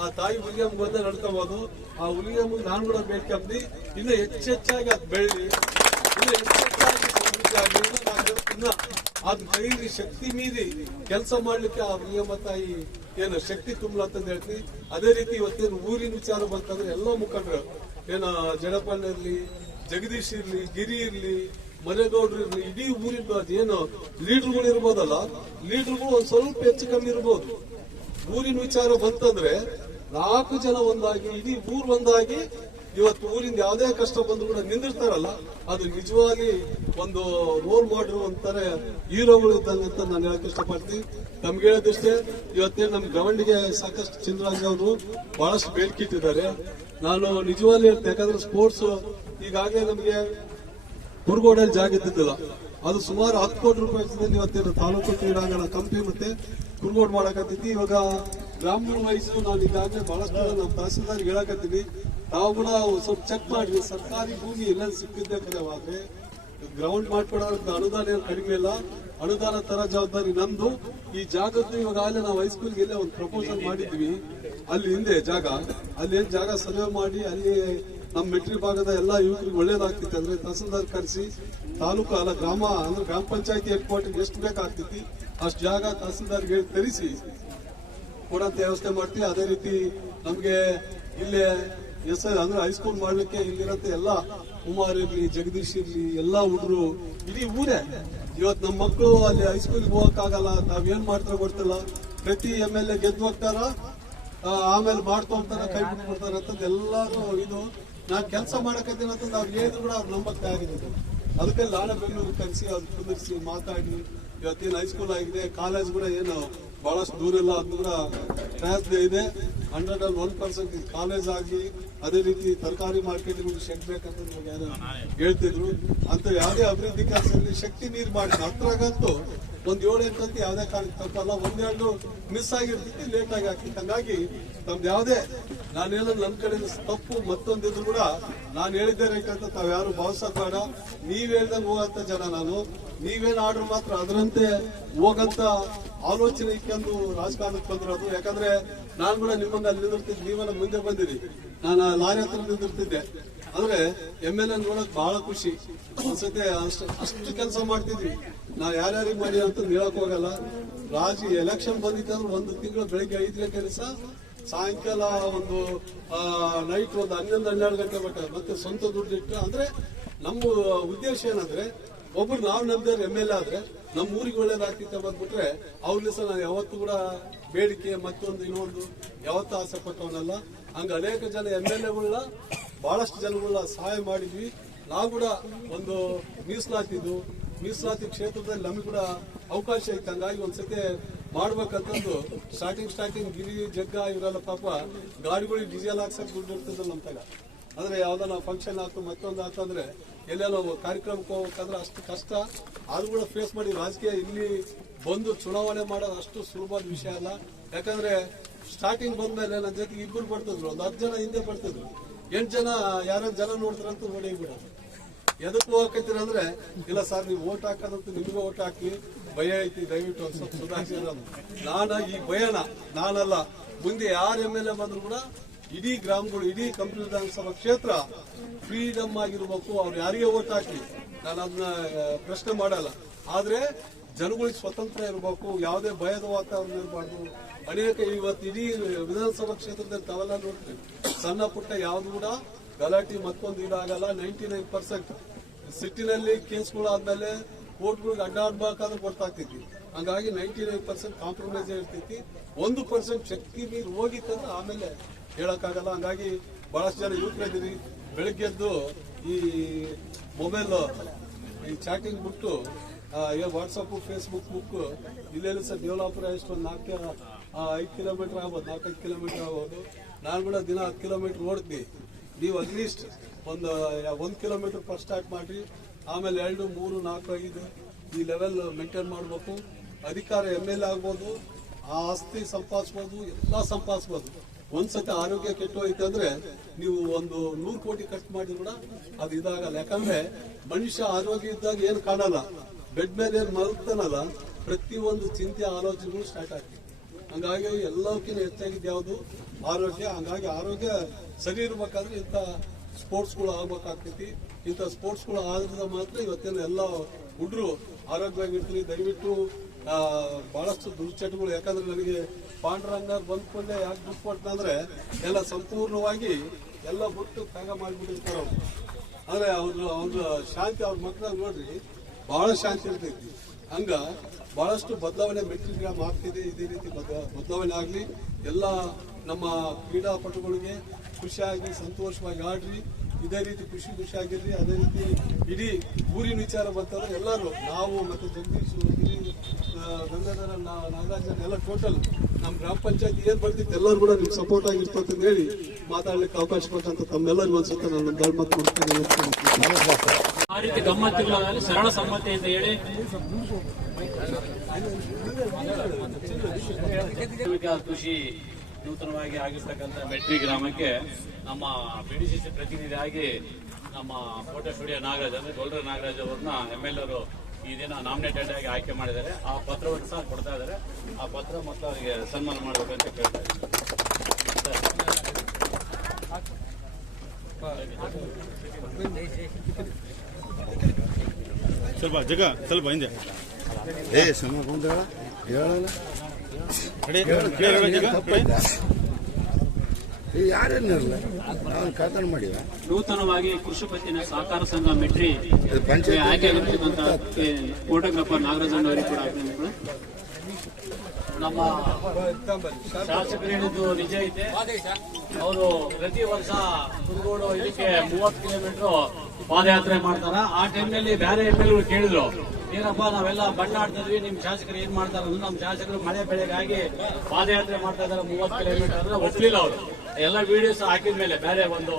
ಆ ತಾಯಿ ಹುಲಿಗೆ ಮುಂದೆ ನಡ್ಕೋಬಹುದು. ಆ ಹುಲಿಗೆ ಮುಂದೆ ನಾನು ಕೂಡ ಬೇಡ್ಕೊಂಡಿ ಇನ್ನು ಹೆಚ್ಚೆಚ್ಚಾಗಿ ಅದು ಬೆಳೀಲಿ, ಇನ್ನು ಹೆಚ್ಚೆಚ್ಚಾಗಿ ಇನ್ನ ಅದ್ ಕೈಲಿ ಶಕ್ತಿ ಮೀರಿ ಕೆಲಸ ಮಾಡ್ಲಿಕ್ಕೆ ಆ ಹುಲಿಯಮ್ಮ ತಾಯಿ ಏನು ಶಕ್ತಿ ತುಂಬಲ ಅಂತ ಹೇಳ್ತೀನಿ. ಅದೇ ರೀತಿ ಇವತ್ತೇನು ಊರಿನ ವಿಚಾರ ಬಂತಂದ್ರೆ ಎಲ್ಲೋ ಮುಖಂಡರು ಏನು ಜಡಪಣ್ಣ ಇರ್ಲಿ, ಜಗದೀಶ್ ಇರ್ಲಿ, ಗಿರಿ ಇರ್ಲಿ, ಮರೇಗೌಡ್ರು ಇರ್ಲಿ, ಇಡೀ ಊರಿನ ಏನು ಲೀಡರ್ಗಳು ಇರ್ಬೋದಲ್ಲ, ಲೀಡರ್ಗಳು ಒಂದ್ ಸ್ವಲ್ಪ ಹೆಚ್ಚು ಕಮ್ಮಿ ಇರ್ಬೋದು. ಊರಿನ ವಿಚಾರ ಬಂತಂದ್ರೆ 4 ಜನ ಒಂದಾಗಿ, ಇಡೀ ಊರ್ ಒಂದಾಗಿ ಇವತ್ತು ಊರಿಂದ ಯಾವುದೇ ಕಷ್ಟ ಬಂದ್ರು ಕೂಡ ನಿಂದಿರ್ತಾರಲ್ಲ, ಅದು ನಿಜವಾಗಿ ಒಂದು ರೋಲ್ ಮಾಡಲ್ ಅಂತಾರೆ, ಹೀರೋಗಳು ಇದ್ದಂಗೆ ಅಂತ ನಾನು ಹೇಳಕ್ ಇಷ್ಟಪಡ್ತೀನಿ. ನಮ್ಗೆ ಹೇಳೋದಿಷ್ಟೇ, ಇವತ್ತೇನು ನಮ್ ಗ್ರೌಂಡ್ಗೆ ಸಾಕಷ್ಟು ಚಂದ್ರರಾಜ್ ಅವರು ಬಹಳಷ್ಟು ಬೇಡಿಕೆ ಇಟ್ಟಿದ್ದಾರೆ. ನಾನು ನಿಜವಾಗಿ ಹೇಳ್ತೇನೆ, ಯಾಕಂದ್ರೆ ಸ್ಪೋರ್ಟ್ಸ್ ಈಗಾಗಲೇ ನಮಗೆ ಕುರುಗೋಡಲ್ಲಿ ಜಾಗ ಇದ್ದಿದ್ದಿಲ್ಲ. ಅದು ಸುಮಾರು 10 ಕೋಟಿ ರೂಪಾಯಿ ಇವತ್ತೇನು ತಾಲೂಕು ಕ್ರೀಡಾಂಗಣ ಕಂಪನಿ ಮತ್ತೆ ಕುರುಗೋಡ್ ಮಾಡಕತ್ತೈತಿ. ಇವಾಗ ಗ್ರಾಮೀಣ ವಯಸ್ಸು ನಾನು ಈಗಾಗಲೇ ಬಹಳಷ್ಟು ನಮ್ಮ ತಹಸೀಲ್ದಾರ್ ಹೇಳಕತ್ತೀನಿ, ನಾವು ಕೂಡ ಸ್ವಲ್ಪ ಚೆಕ್ ಮಾಡ್ರಿ, ಸರ್ಕಾರಿ ಭೂಮಿ ಎಲ್ಲ ಸಿಕ್ಕಿದ್ದೆ ಕರೆವಾದ್ರೆ ಗ್ರೌಂಡ್ ಮಾಡ್ಕೊಡೋದು ಅನುದಾನ ಏನು ಕಡಿಮೆ ಇಲ್ಲ. ಅನುದಾನ ತರ ಜವಾಬ್ದಾರಿ ನಮ್ದು. ಈ ಜಾಗದ್ದು ಇವಾಗಲೇ ನಾವು ಹೈಸ್ಕೂಲ್ಗೆ ಎಲ್ಲೇ ಒಂದು ಪ್ರಪೋಸಲ್ ಮಾಡಿದ್ವಿ. ಅಲ್ಲಿ ಹಿಂದೆ ಜಾಗ, ಅಲ್ಲಿ ಏನ್ ಜಾಗ ಸರ್ವೆ ಮಾಡಿ ಅಲ್ಲಿ ನಮ್ಮ ಮೆಟ್ರಿ ಭಾಗದ ಎಲ್ಲಾ ಯುವಕರಿಗೆ ಒಳ್ಳೇದಾಗ್ತಿತ್ತು ಅಂದ್ರೆ ತಹಸೀಲ್ದಾರ್ ಕರೆಸಿ ತಾಲೂಕು ಅಲ್ಲ ಗ್ರಾಮ ಅಂದ್ರೆ ಗ್ರಾಮ ಪಂಚಾಯತಿ ಹೆಡ್ ಕ್ವಾರ್ಟರ್ ಎಷ್ಟು ಬೇಕಾಗ್ತೈತಿ ಅಷ್ಟು ಜಾಗ ತಹಸೀಲ್ದಾರ್ಗೆ ಹೇಳಿ ತರಿಸಿ ಕೊಡಂತ ವ್ಯವಸ್ಥೆ ಮಾಡ್ತೀವಿ. ಅದೇ ರೀತಿ ನಮ್ಗೆ ಇಲ್ಲೇ ಅಂದ್ರೆ ಹೈಸ್ಕೂಲ್ ಮಾಡ್ಲಿಕ್ಕೆ ಇಲ್ಲಿರಂತ ಎಲ್ಲ ಕುಮಾರ್ ಇರ್ಲಿ, ಜಗದೀಶ್ ಇರ್ಲಿ, ಎಲ್ಲಾ ಹುಡುಗರು ಇಡೀ ಊರೇ ಇವತ್ತು ನಮ್ಮ ಮಕ್ಕಳು ಅಲ್ಲಿ ಹೈಸ್ಕೂಲ್ಗೆ ಹೋಗಕ್ಕಾಗಲ್ಲ. ನಾವೇನ್ ಮಾಡ್ತಾರ ಗೊತ್ತಿಲ್ಲ. ಪ್ರತಿ MLA ಗೆದ್ದು ಹೋಗ್ತಾರ, ಆಮೇಲೆ ಮಾಡ್ಕೊಂತಾರ, ಕೈ ಬಿಟ್ಬಿಡ್ತಾರ ಅಂತಂದ್ ಎಲ್ಲಾರು ಇದು ನಾನ್ ಕೆಲಸ ಮಾಡಕತ್ತೀನಿ ಅಂತಂದ್ ಅವ್ರು ಹೇಳಿದ್ರು ಕೂಡ ಅವ್ರು ನಂಬಕ್ ಆಗಿದ್ದು. ಅದಕ್ಕೆ ನಾಳೆ ಬೆಂಗಳೂರು ಕರೆಸಿ ಅದು ಕುಂದಿರಿಸಿ ಮಾತಾಡಿ ಇವತ್ತೇನು ಹೈಸ್ಕೂಲ್ ಆಗಿದೆ, ಕಾಲೇಜ್ ಕೂಡ ಏನು ಬಹಳಷ್ಟು ದೂರ ಇಲ್ಲ, ಅದು ಕೂಡ ಟ್ರಾನ್ಸ್ ಇದೆ. 101% ಕಾಲೇಜ್ ಆಗಿ ಅದೇ ರೀತಿ ತರಕಾರಿ ಮಾರ್ಕೆಟ್ ಶೆಡ್ ಬೇಕಂತ ಯಾರು ಹೇಳ್ತಿದ್ರು. ಅಂತ ಯಾವುದೇ ಅಭಿವೃದ್ಧಿ ಕೆಲಸದಲ್ಲಿ ಶಕ್ತಿ ನೀರು ಮಾಡಿ ಹತ್ರಾಗಂತೂ ಒಂದ್ 7-8 ಅಂತ ಯಾವುದೇ ಕಾರಣಕ್ಕೆ ತಪ್ಪಲ್ಲ. 1-2 ಮಿಸ್ ಆಗಿರ್ತೈತಿ, ಲೇಟ್ ಆಗಿ ಆಗ್ತೈತಿ. ಹಂಗಾಗಿ ನಮ್ದು ಯಾವುದೇ ನಾನೇನೋ ನನ್ನ ಕಡೆ ತಪ್ಪು ಮತ್ತೊಂದಿದ್ರು ಕೂಡ ನಾನು ಹೇಳಿದ್ದೆ ರೈಟ್ ಅಂತ ತಾವ್ ಯಾರು ಭಾವಿಸೋದ್ ಬೇಡ. ನೀವ್ ಹೇಳ್ದಂಗೆ ಹೋಗಂತ ಜನ ನಾನು, ನೀವೇನ್ ಆರ್ಡರ್ ಮಾತ್ರ ಅದರಂತೆ ಹೋಗಂತ ಆಲೋಚನೆ ಇಟ್ಕೊಂಡು ರಾಜಕಾರಣಕ್ಕೆ ಬಂದಿರೋದು. ಯಾಕಂದ್ರೆ ನಾನು ಕೂಡ ನಿಮ್ಮಂಗ ಅಲ್ಲಿ ನಿಂದಿರ್ತಿದ್ದೆ, ನೀವೆಲ್ಲ ಮುಂದೆ ಬಂದಿರಿ, ನಾನು ಲಾರಿ ಹತ್ರ ನಿಂದಿರ್ತಿದ್ದೆ. ಅಂದ್ರೆ MLA ನೋಡಕ್ ಬಹಳ ಖುಷಿ. ಒಂದ್ಸತಿ ಅಷ್ಟು ಕೆಲಸ ಮಾಡ್ತಿದ್ವಿ. ನಾವ್ ಯಾರ್ಯಾರಿಗೆ ಮಾಡಿ ಅಂತ ಹೇಳಕ್ ಹೋಗಲ್ಲ. ಎಲೆಕ್ಷನ್ ಬಂದಿತ್ತಂದ್ರೆ 1 ತಿಂಗಳು ಬೆಳಿಗ್ಗೆ 5 ಗಂಟೆ ಕೆಲಸ, ಸಾಯಂಕಾಲ ಒಂದು ನೈಟ್ ಒಂದು 11-12 ಗಂಟೆ ಮತ್ತೆ ಸ್ವಂತ ದುಡ್ಡು ಇಟ್ಟು. ಅಂದ್ರೆ ನಮ್ಮ ಉದ್ದೇಶ ಏನಂದ್ರೆ ಒಬ್ರು ನಾವು ನಮ್ದಾರ MLA ಆದ್ರೆ ನಮ್ಮ ಊರಿಗೆ ಒಳ್ಳೇದಾಗ್ತಿತ್ತ ಬಂದ್ಬಿಟ್ರೆ ಅವ್ರ ನಾನು ಯಾವತ್ತೂ ಕೂಡ ಬೇಡಿಕೆ ಮತ್ತೊಂದು ಇನ್ನೊಂದು ಯಾವತ್ತೂ ಆಸೆ ಪಟ್ಟವನಲ್ಲ. ಹಂಗ ಅನೇಕ ಜನ MLAಗಳನ್ನ ಬಹಳಷ್ಟು ಜನಗಳನ್ನ ಸಹಾಯ ಮಾಡಿದ್ವಿ. ನಾವು ಕೂಡ ಒಂದು ಮೀಸಲಾತಿ ಕ್ಷೇತ್ರದಲ್ಲಿ ನಮಗೆ ಕೂಡ ಅವಕಾಶ ಇತ್ತು. ಹಂಗಾಗಿ ಒಂದ್ಸತಿ ಮಾಡ್ಬೇಕಂತಂದು ಸ್ಟಾರ್ಟಿಂಗ್ ಗಿರಿ ಜಗ್ಗ ಇವರೆಲ್ಲ ಪಾಪ ಗಾಡಿಗಳಿಗೆ ಡೀಸೆಲ್ ಹಾಕ್ಸಕ್ ದುಡ್ಡು ಇರ್ತಿದ್ರು ನಮ್ ತಗ. ಅಂದ್ರೆ ಯಾವ್ದಾನ ಫಂಕ್ಷನ್ ಆಯ್ತು ಮತ್ತೊಂದು ಆಯ್ತು ಅಂದ್ರೆ ಎಲ್ಲೆಲ್ಲೋ ಕಾರ್ಯಕ್ರಮಕ್ಕೆ ಹೋಗ್ಬೇಕಂದ್ರೆ ಅಷ್ಟು ಕಷ್ಟ. ಅದು ಕೂಡ ಫೇಸ್ ಮಾಡಿ ರಾಜಕೀಯ ಇಲ್ಲಿ ಬಂದು ಚುನಾವಣೆ ಮಾಡೋದು ಅಷ್ಟು ಸುಲಭವಾದ ವಿಷಯ ಅಲ್ಲ. ಯಾಕಂದ್ರೆ ಸ್ಟಾರ್ಟಿಂಗ್ ಬಂದ್ಮೇಲೆ ನನ್ನ ಜೊತೆಗೆ ಇಬ್ಬರು ಬರ್ತಿದ್ರು, ಒಂದು 10 ಜನ ಹಿಂದೆ ಬರ್ತಿದ್ರು, 8 ಜನ ಯಾರು ಜನ ನೋಡ್ತಾರಂತ ನೋಡಿ ಬಿಡೋದು. ಎದಕ್ಕೆ ಹೋಗಕತ್ತೀರ ಅಂದ್ರೆ ಇಲ್ಲ ಸರ್ ನೀವು ಓಟ್ ಹಾಕೋದಂತ ನಿಮ್ಗೆ ಓಟ್ ಹಾಕಿ ಭಯ ಐತಿ, ದಯವಿಟ್ಟು ಒಂದ್ ಸ್ವಲ್ಪ ಸುಧಾರಿಸಿರೋದು. ಈ ಭಯನ ನಾನಲ್ಲ, ಮುಂದೆ ಯಾರು MLA ಬಂದ್ರು ಕೂಡ ಇಡೀ ಗ್ರಾಮಗಳು, ಇಡೀ ಕಂಪ್ಲಿ ವಿಧಾನಸಭಾ ಕ್ಷೇತ್ರ ಫ್ರೀಡಮ್ ಆಗಿರ್ಬೇಕು. ಅವ್ರು ಯಾರಿಗೆ ಓಟ್ ಹಾಕಿ ನಾನು ಅದನ್ನ ಪ್ರಶ್ನೆ ಮಾಡಲ್ಲ. ಆದ್ರೆ ಜನಗಳಿಗೆ ಸ್ವತಂತ್ರ ಇರಬೇಕು, ಯಾವುದೇ ಭಯದ ವಾತಾವರಣ ಇರಬಾರ್ದು. ಅನೇಕ ಇವತ್ತು ಇಡೀ ವಿಧಾನಸಭಾ ಕ್ಷೇತ್ರದಲ್ಲಿ ತಾವೆಲ್ಲ ನೋಡ್ತೀವಿ, ಸಣ್ಣ ಪುಟ್ಟ ಯಾವ್ದು ಕೂಡ ಗಲಾಟೆ ಮತ್ತೊಂದು ಇದಾಗಲ್ಲ. 99% ಸಿಟಿನಲ್ಲಿ ಕೇಸ್ಗಳು ಆದ್ಮೇಲೆ ಕೋರ್ಟ್ಗಳಿಗೆ ಅಡ್ಡಾಡ್ಬೇಕಾದ್ರೆ ಗೊತ್ತಾಗ್ತೈತಿ. ಹಂಗಾಗಿ 99% ಕಾಂಪ್ರಮೈಸ್ ಇರ್ತೈತಿ. 1% ಶಕ್ತಿ ಮೀರಿ ಹೋಗಿತ್ತಂದ್ರೆ ಆಮೇಲೆ ಹೇಳಕ್ಕಾಗಲ್ಲ. ಹಂಗಾಗಿ ಬಹಳಷ್ಟು ಜನ ಯುವಕರಿದ್ದೀರಿ, ಬೆಳಗ್ಗೆದ್ದು ಈ ಮೊಬೈಲ್ ಈ ಚಾಟಿಂಗ್ ಬಿಟ್ಟು ವಾಟ್ಸಪ್ ಫೇಸ್ಬುಕ್ ಬುಕ್ ಇಲ್ಲೆಲ್ಲ ಸರ್ ದೇವಲಾಪುರ ಎಷ್ಟು ಒಂದು 4-5 ಕಿಲೋಮೀಟರ್ ಆಗ್ಬೋದು, 4-5 ಕಿಲೋಮೀಟರ್ ಆಗ್ಬೋದು. ನಾನು ಕೂಡ ದಿನ 10 ಕಿಲೋಮೀಟರ್ ಓಡ್ತೀನಿ. ನೀವು ಅಟ್ಲೀಸ್ಟ್ ಒಂದು 1 ಕಿಲೋಮೀಟರ್ ಫಸ್ಟ್ ಸ್ಟಾರ್ಟ್ ಮಾಡ್ರಿ, ಆಮೇಲೆ 2, 3, 4, 5 ಈ ಲೆವೆಲ್ ಮೇಂಟೈನ್ ಮಾಡಬೇಕು. ಅಧಿಕಾರ MLA ಆಗ್ಬೋದು, ಆ ಆಸ್ತಿ ಸಂಪಾದಿಸ್ಬೋದು, ಎಲ್ಲ ಸಂಪಾದಿಸ್ಬೋದು. ಒಂದ್ಸತಿ ಆರೋಗ್ಯ ಕೆಟ್ಟೋಯ್ತು ಅಂದ್ರೆ ನೀವು ಒಂದು 100 ಕೋಟಿ ಖರ್ಚು ಮಾಡಿ ಕೂಡ ಅದು ಇದಾಗಲ್ಲ. ಯಾಕಂದ್ರೆ ಮನುಷ್ಯ ಆರೋಗ್ಯ ಇದ್ದಾಗ ಏನು ಕಾಣಲ್ಲ, ಬೆಡ್ ಮೇಲೆ ಏನ್ ಮಲಗ್ತಾನಲ್ಲ ಪ್ರತಿಯೊಂದು ಚಿಂತೆ ಆಲೋಚನೆಗಳು ಸ್ಟಾರ್ಟ್ ಆಗ್ತದೆ. ಹಂಗಾಗಿ ಎಲ್ಲಕ್ಕಿಂತ ಹೆಚ್ಚಾಗಿದ್ದು ಯಾವುದು ಆರೋಗ್ಯ. ಹಂಗಾಗಿ ಆರೋಗ್ಯ ಸರಿ ಇರ್ಬೇಕಾದ್ರೆ ಇಂಥ ಸ್ಪೋರ್ಟ್ಸ್ಗಳು ಆಗ್ಬೇಕಾಗ್ತೈತಿ. ಇಂಥ ಸ್ಪೋರ್ಟ್ಸ್ಗಳು ಆದ್ರೆ ಮಾತ್ರ ಇವತ್ತಿನ ಎಲ್ಲ ಹುಡುಗರು ಆರೋಗ್ಯವಾಗಿರ್ತೀವಿ. ದಯವಿಟ್ಟು ಬಹಳಷ್ಟು ದುಶ್ಚಟಗಳು, ಯಾಕಂದ್ರೆ ನನಗೆ ಪಾಂಡುರಂಗ ಬಂದ್ಕೊಂಡೆ ಯಾಕೆ ದುಡ್ಡು ಕೊಡ್ತಂದ್ರೆ ಎಲ್ಲ ಸಂಪೂರ್ಣವಾಗಿ ಎಲ್ಲ ಬಿಟ್ಟು ತ್ಯಾಗ ಮಾಡಿಬಿಟ್ಟಿರ್ತಾರೆ ಅವ್ರು. ಅಂದ್ರೆ ಅವ್ರ ಶಾಂತಿ ಅವ್ರ ಮಕ್ಕಳಾಗ ನೋಡ್ರಿ ಬಹಳ ಶಾಂತಿ ಇರ್ತೈತಿ. ಹಂಗ ಬಹಳಷ್ಟು ಬದಲಾವಣೆ ಮೆಟ್ರಿಗ್ರಾಮ್ ಆಗ್ತಿದೆ. ಇದೇ ರೀತಿ ಬದಲಾವಣೆ ಆಗ್ಲಿ. ಎಲ್ಲ ನಮ್ಮ ಕ್ರೀಡಾಪಟುಗಳಿಗೆ ಖುಷಿಯಾಗಿ ಸಂತೋಷವಾಗಿ ಆಡ್ರಿ. ಇದೇ ರೀತಿ ಖುಷಿಯಾಗಿರ್ರಿ. ಅದೇ ರೀತಿ ಇಡೀ ಊರಿನ ವಿಚಾರ ಬಂತಂದ್ರೆ ಎಲ್ಲರೂ ನಾವು ಮತ್ತೆ ಜಗದೀಶ್, ಗಂಗಾಧರ, ನಾಗರಾಜನ್ ಎಲ್ಲ ಟೋಟಲ್ ನಮ್ಮ ಗ್ರಾಮ ಪಂಚಾಯತ್ ಏನ್ ಬರ್ತಿತ್ತು ಎಲ್ಲರೂ ಕೂಡ ನಿಮ್ಗೆ ಸಪೋರ್ಟ್ ಆಗಿರ್ತಂತ ಹೇಳಿ ಮಾತಾಡ್ಲಿಕ್ಕೆ ಅವಕಾಶ ಕೊಟ್ಟಂತ ತಮ್ಮೆಲ್ಲರಿಗೂ ಒಂದ್ಸತ ನಾನು ಧರ್ಮತ್ ಕೊಡ್ತೇನೆ. ಆ ರೀತಿ ಗಮ್ಮತ್ತುಗಳಲ್ಲಿ ಸರಳ ಸಮ್ಮತಿ ಅಂತ ಹೇಳಿ ಕೃಷಿ ನೂತನವಾಗಿ ಆಗಿರ್ತಕ್ಕಂಥ ಮೆಟ್ರಿ ಗ್ರಾಮಕ್ಕೆ ನಮ್ಮ ಬಿಡಿಸಿಸಿ ಪ್ರತಿನಿಧಿಯಾಗಿ ನಮ್ಮ ಫೋಟೋ ಸ್ಟುಡಿಯೋ ನಾಗರಾಜ್ ಅಂದ್ರೆ ಗೊಲ್ರ ನಾಗರಾಜ್ ಅವ್ರನ್ನ MLA ಅವರು ಈ ದಿನ ನಾಮಿನೇಟೆಡ್ ಆಗಿ ಆಯ್ಕೆ ಮಾಡಿದ್ದಾರೆ. ಆ ಪತ್ರವನ್ನು ಸಹ ಕೊಡ್ತಾ ಇದ್ದಾರೆ. ಆ ಪತ್ರ ಮತ್ತು ಅವರಿಗೆ ಸನ್ಮಾನ ಮಾಡಬೇಕಂತ ಕೇಳ್ತಾ ಇದ್ದಾರೆ. ಸ್ವಲ್ಪ ಹಿಂದೆ ನೂತನವಾಗಿ ಕೃಷಿ ಪತ್ತಿನ ಸಹಕಾರ ಸಂಘ ಮೆಟ್ರಿ ಆಯ್ಕೆಯಾಗಿರ್ತಕ್ಕಂಥ ಫೋಟೋಗ್ರಾಫರ್ ನಾಗರಾಜನ್ ಅವರಿಗೆ ಕೂಡ ನಮ್ಮ ಶಾಸಕರು ಹೇಳಿದ್ದು ನಿಜ ಐತೆ. ಅವರು ಪ್ರತಿ ವರ್ಷ ಕುರುಗೋಡು ಇದಕ್ಕೆ 30 ಕಿಲೋಮೀಟರ್ ಪಾದಯಾತ್ರೆ ಮಾಡ್ತಾರ. ಆ ಟೈಮ್ನಲ್ಲಿ ಬೇರೆ MLA ಕೇಳಿದ್ರು, ಏನಪ್ಪಾ ನಾವೆಲ್ಲ ಬಣ್ಣ ಆಡ್ತಿದ್ವಿ, ನಿಮ್ ಶಾಸಕರು ಏನ್ ಮಾಡ್ತಾರ ಅಂದ್ರೆ ನಮ್ಮ ಶಾಸಕರು ಮಳೆ ಬೆಳೆಗಾಗಿ ಪಾದಯಾತ್ರೆ ಮಾಡ್ತಾ ಇದಾರೆ 30 ಕಿಲೋಮೀಟರ್ ಅಂದ್ರೆ ಒಪ್ಲಿಲ್ಲ ಅವರು. ಎಲ್ಲ ವಿಡಿಯೋಸ್ ಹಾಕಿದ್ಮೇಲೆ ಬೇರೆ ಒಂದು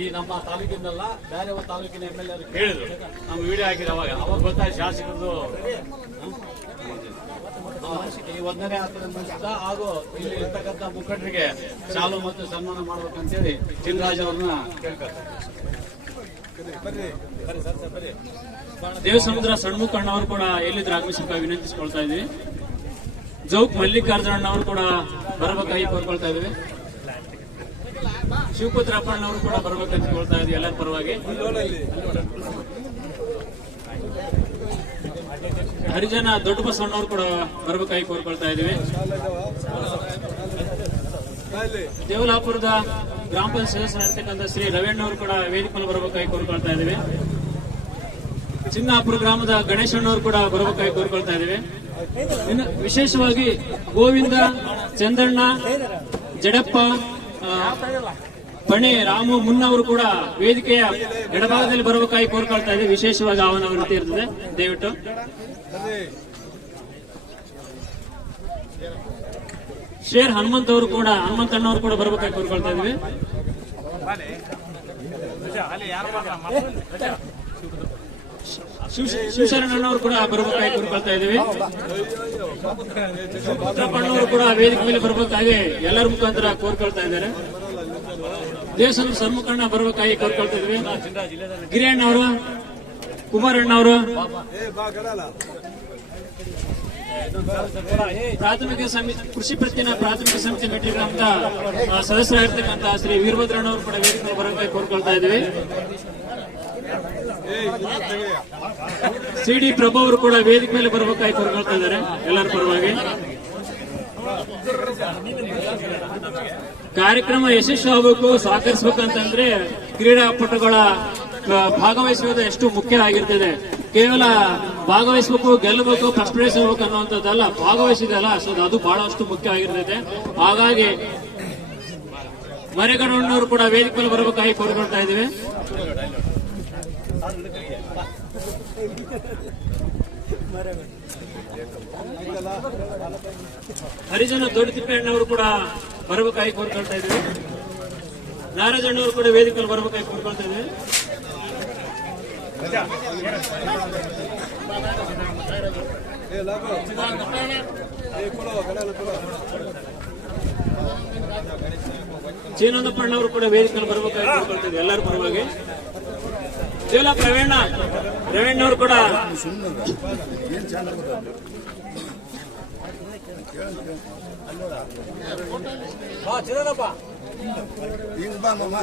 ಈ ನಮ್ಮ ತಾಲೂಕಿನಲ್ಲ ಬೇರೆ ಒಂದು ತಾಲೂಕಿನ MLA ಕೇಳಿದ್ರು, ನಮ್ಮ ವಿಡಿಯೋ ಹಾಕಿದ್ರು. ಅವಾಗ ಗೊತ್ತಾಯ್ತು ಶಾಸಕರದು ಈ 1ನೇ ಯಾತ್ರೆ ಮುಂಚಿತ ಹಾಗೂ ಇಲ್ಲಿ ಇರ್ತಕ್ಕಂಥ ಮುಖಂಡರಿಗೆ ಶಾಲು ಮತ್ತು ಸನ್ಮಾನ ಮಾಡ್ಬೇಕಂತೇಳಿ ಚಿನ್ರಾಜ್ ಅವ್ರನ್ನ ಕೇಳ್ತಾರೆ. ದೇವಸಮುದ್ರ ಸಣ್ಮುಖಣ್ಣ ಅವರು ಕೂಡ ಎಲ್ಲಿದ್ರು ಆಗಮಿಸಬೇಕಾಗಿ ವಿನಂತಿಸಿಕೊಳ್ತಾ ಇದ್ವಿ. ಜೌಕ್ ಮಲ್ಲಿಕಾರ್ಜುನ ಅವರು ಕೂಡ ಬರಬೇಕಾಗಿ ಕೋರ್ಕೊಳ್ತಾ ಇದ್ವಿ. ಶಿವಪುತ್ರಪ್ಪಣ್ಣ ಅವರು ಕೂಡ ಬರ್ಬೇಕಂತ ಕೊಳ್ತಾ ಇದ್ವಿ ಎಲ್ಲರ ಪರವಾಗಿ. ಹರಿಜನ ದೊಡ್ಡ ಬಸವಣ್ಣವ್ರು ಕೂಡ ಬರ್ಬೇಕಾಗಿ ಕೋರ್ಕೊಳ್ತಾ ಇದ್ವಿ. ದೇವಲಾಪುರದ ಗ್ರಾಮ ಪಂಚಾಯತ್ ಸದಸ್ಯರಾಗಿರ್ತಕ್ಕಂಥ ಶ್ರೀ ರವೀಣ್ಣ ಅವರು ಕೂಡ ವೇದಿಕೆ ಬರಬೇಕಾಗಿ ಕೋರ್ಕೊಳ್ತಾ ಇದ್ದೀವಿ. ಚಿನ್ನಾಪುರ ಗ್ರಾಮದ ಗಣೇಶಣ್ಣವರು ಕೂಡ ಬರಬೇಕಾಗಿ ಕೋರ್ಕೊಳ್ತಾ ಇದ್ದೀವಿ. ಇನ್ನು ವಿಶೇಷವಾಗಿ ಗೋವಿಂದ, ಚಂದ್ರಣ್ಣ, ಜಡಪ್ಪ, ಪಣೆ, ರಾಮು, ಮುನ್ನವರು ಕೂಡ ವೇದಿಕೆಯ ಎಡಭಾಗದಲ್ಲಿ ಬರಬೇಕಾಗಿ ಕೋರ್ಕೊಳ್ತಾ ಇದ್ದೀವಿ. ವಿಶೇಷವಾಗಿ ಆಹ್ವಾನ ವೃತ್ತಿ ಇರ್ತದೆ, ದಯವಿಟ್ಟು. ಶೇರ್ ಹನುಮಂತಣ್ಣವರು ಕೂಡ ಬರ್ಬೇಕಾಗಿ ಕೋರ್ಕೊಳ್ತಾ ಇದ್ವಿ. ಶಿವಶರಣಣ್ಣವರು ಕೂಡ ಬರ್ಬೇಕಾಗಿ ಕೋರ್ಕೊಳ್ತಾ ಇದೀವಿ. ಪುತ್ರಪ್ಪಣ್ಣವರು ಕೂಡ ವೇದಿಕೆ ಮೇಲೆ ಬರ್ಬೇಕಾಗಿ ಎಲ್ಲರ ಮುಖಾಂತರ ಕೋರ್ಕೊಳ್ತಾ ಇದ್ದಾರೆ. ದೇವಸ್ಥಾನ ಸನ್ಮುಖಣ್ಣ ಬರ್ಬೇಕಾಗಿ ಕೋರ್ಕೊಳ್ತಾ ಇದ್ವಿ. ಗಿರಿಯಣ್ಣವರು, ಕುಮಾರಣ್ಣವರು, ಪ್ರಾಥಮಿಕ ಸಮಿತಿ ಕೃಷಿ ಪ್ರತಿನ ಪ್ರಾಥಮಿಕ ಸಮಿತಿ ಮೆಟ್ಟಿರುವಂತ ಸದಸ್ಯರಾಗಿರ್ತಕ್ಕಂಥ ಶ್ರೀ ವೀರಭದ್ರಣ್ಣವರು ಕೂಡ ವೇದಿಕೆ ಬರೋಕ್ಕಾಗಿ ಕೋರ್ಕೊಳ್ತಾ ಇದ್ವಿ. ಸಿಡಿ ಪ್ರಭು ಅವರು ಕೂಡ ವೇದಿಕೆ ಮೇಲೆ ಬರಬೇಕಾಗಿ ಕೋರ್ಕೊಳ್ತಾ ಇದ್ದಾರೆ ಎಲ್ಲರ ಪರವಾಗಿ. ಕಾರ್ಯಕ್ರಮ ಯಶಸ್ವಿ ಆಗಬೇಕು, ಸಹಕರಿಸಬೇಕಂತಂದ್ರೆ ಕ್ರೀಡಾಪಟುಗಳ ಭಾಗವಹಿಸುವುದು ಎಷ್ಟು ಮುಖ್ಯ ಆಗಿರ್ತದೆ. ಕೇವಲ ಭಾಗವಹಿಸಬೇಕು, ಗೆಲ್ಲಬೇಕು, ಫಸ್ಟ್ ಪ್ರೈಸ್ ಹೋಗ್ಬೇಕು ಅನ್ನುವಂಥದ್ದಲ್ಲ, ಭಾಗವಹಿಸಿದಲ್ಲ ಸೊ ಅದು ಬಹಳಷ್ಟು ಮುಖ್ಯ ಆಗಿರ್ತದೆ. ಹಾಗಾಗಿ ಮರೇಗೌಡಣ್ಣವರು ಕೂಡ ವೇದಿಕೆ ಮೇಲೆ ಬರಬೇಕಾಗಿ ಕೋರ್ಕೊಳ್ತಾ ಇದ್ದೀವಿ. ಹರಿಜನ ದೊಡ್ಡತಿಪ್ಪಣ್ಣವರು ಕೂಡ ಬರಬೇಕಾಗಿ ಕೋರ್ಕೊಳ್ತಾ ಇದ್ದೀವಿ. ನಾರಾಜಣ್ಣವರು ಕೂಡ ವೇದಿಕೆಯಲ್ಲಿ ಬರಬೇಕಾಗಿ ಕೋರ್ಕೊಳ್ತಾ ಇದ್ದೀವಿ. ಚೀನಂದಪ್ಪಣ್ಣವರು ಕೂಡ ವೇದಿಕೆಯಲ್ಲಿ ಬರಬೇಕಾಗಿ ಕೋರ್ಕೊಳ್ತಾ ಇದ್ದೀವಿ ಎಲ್ಲರ ಪರವಾಗಿ. ದೇವಲ ಪ್ರವೀಣ್ಣವರು ಕೂಡ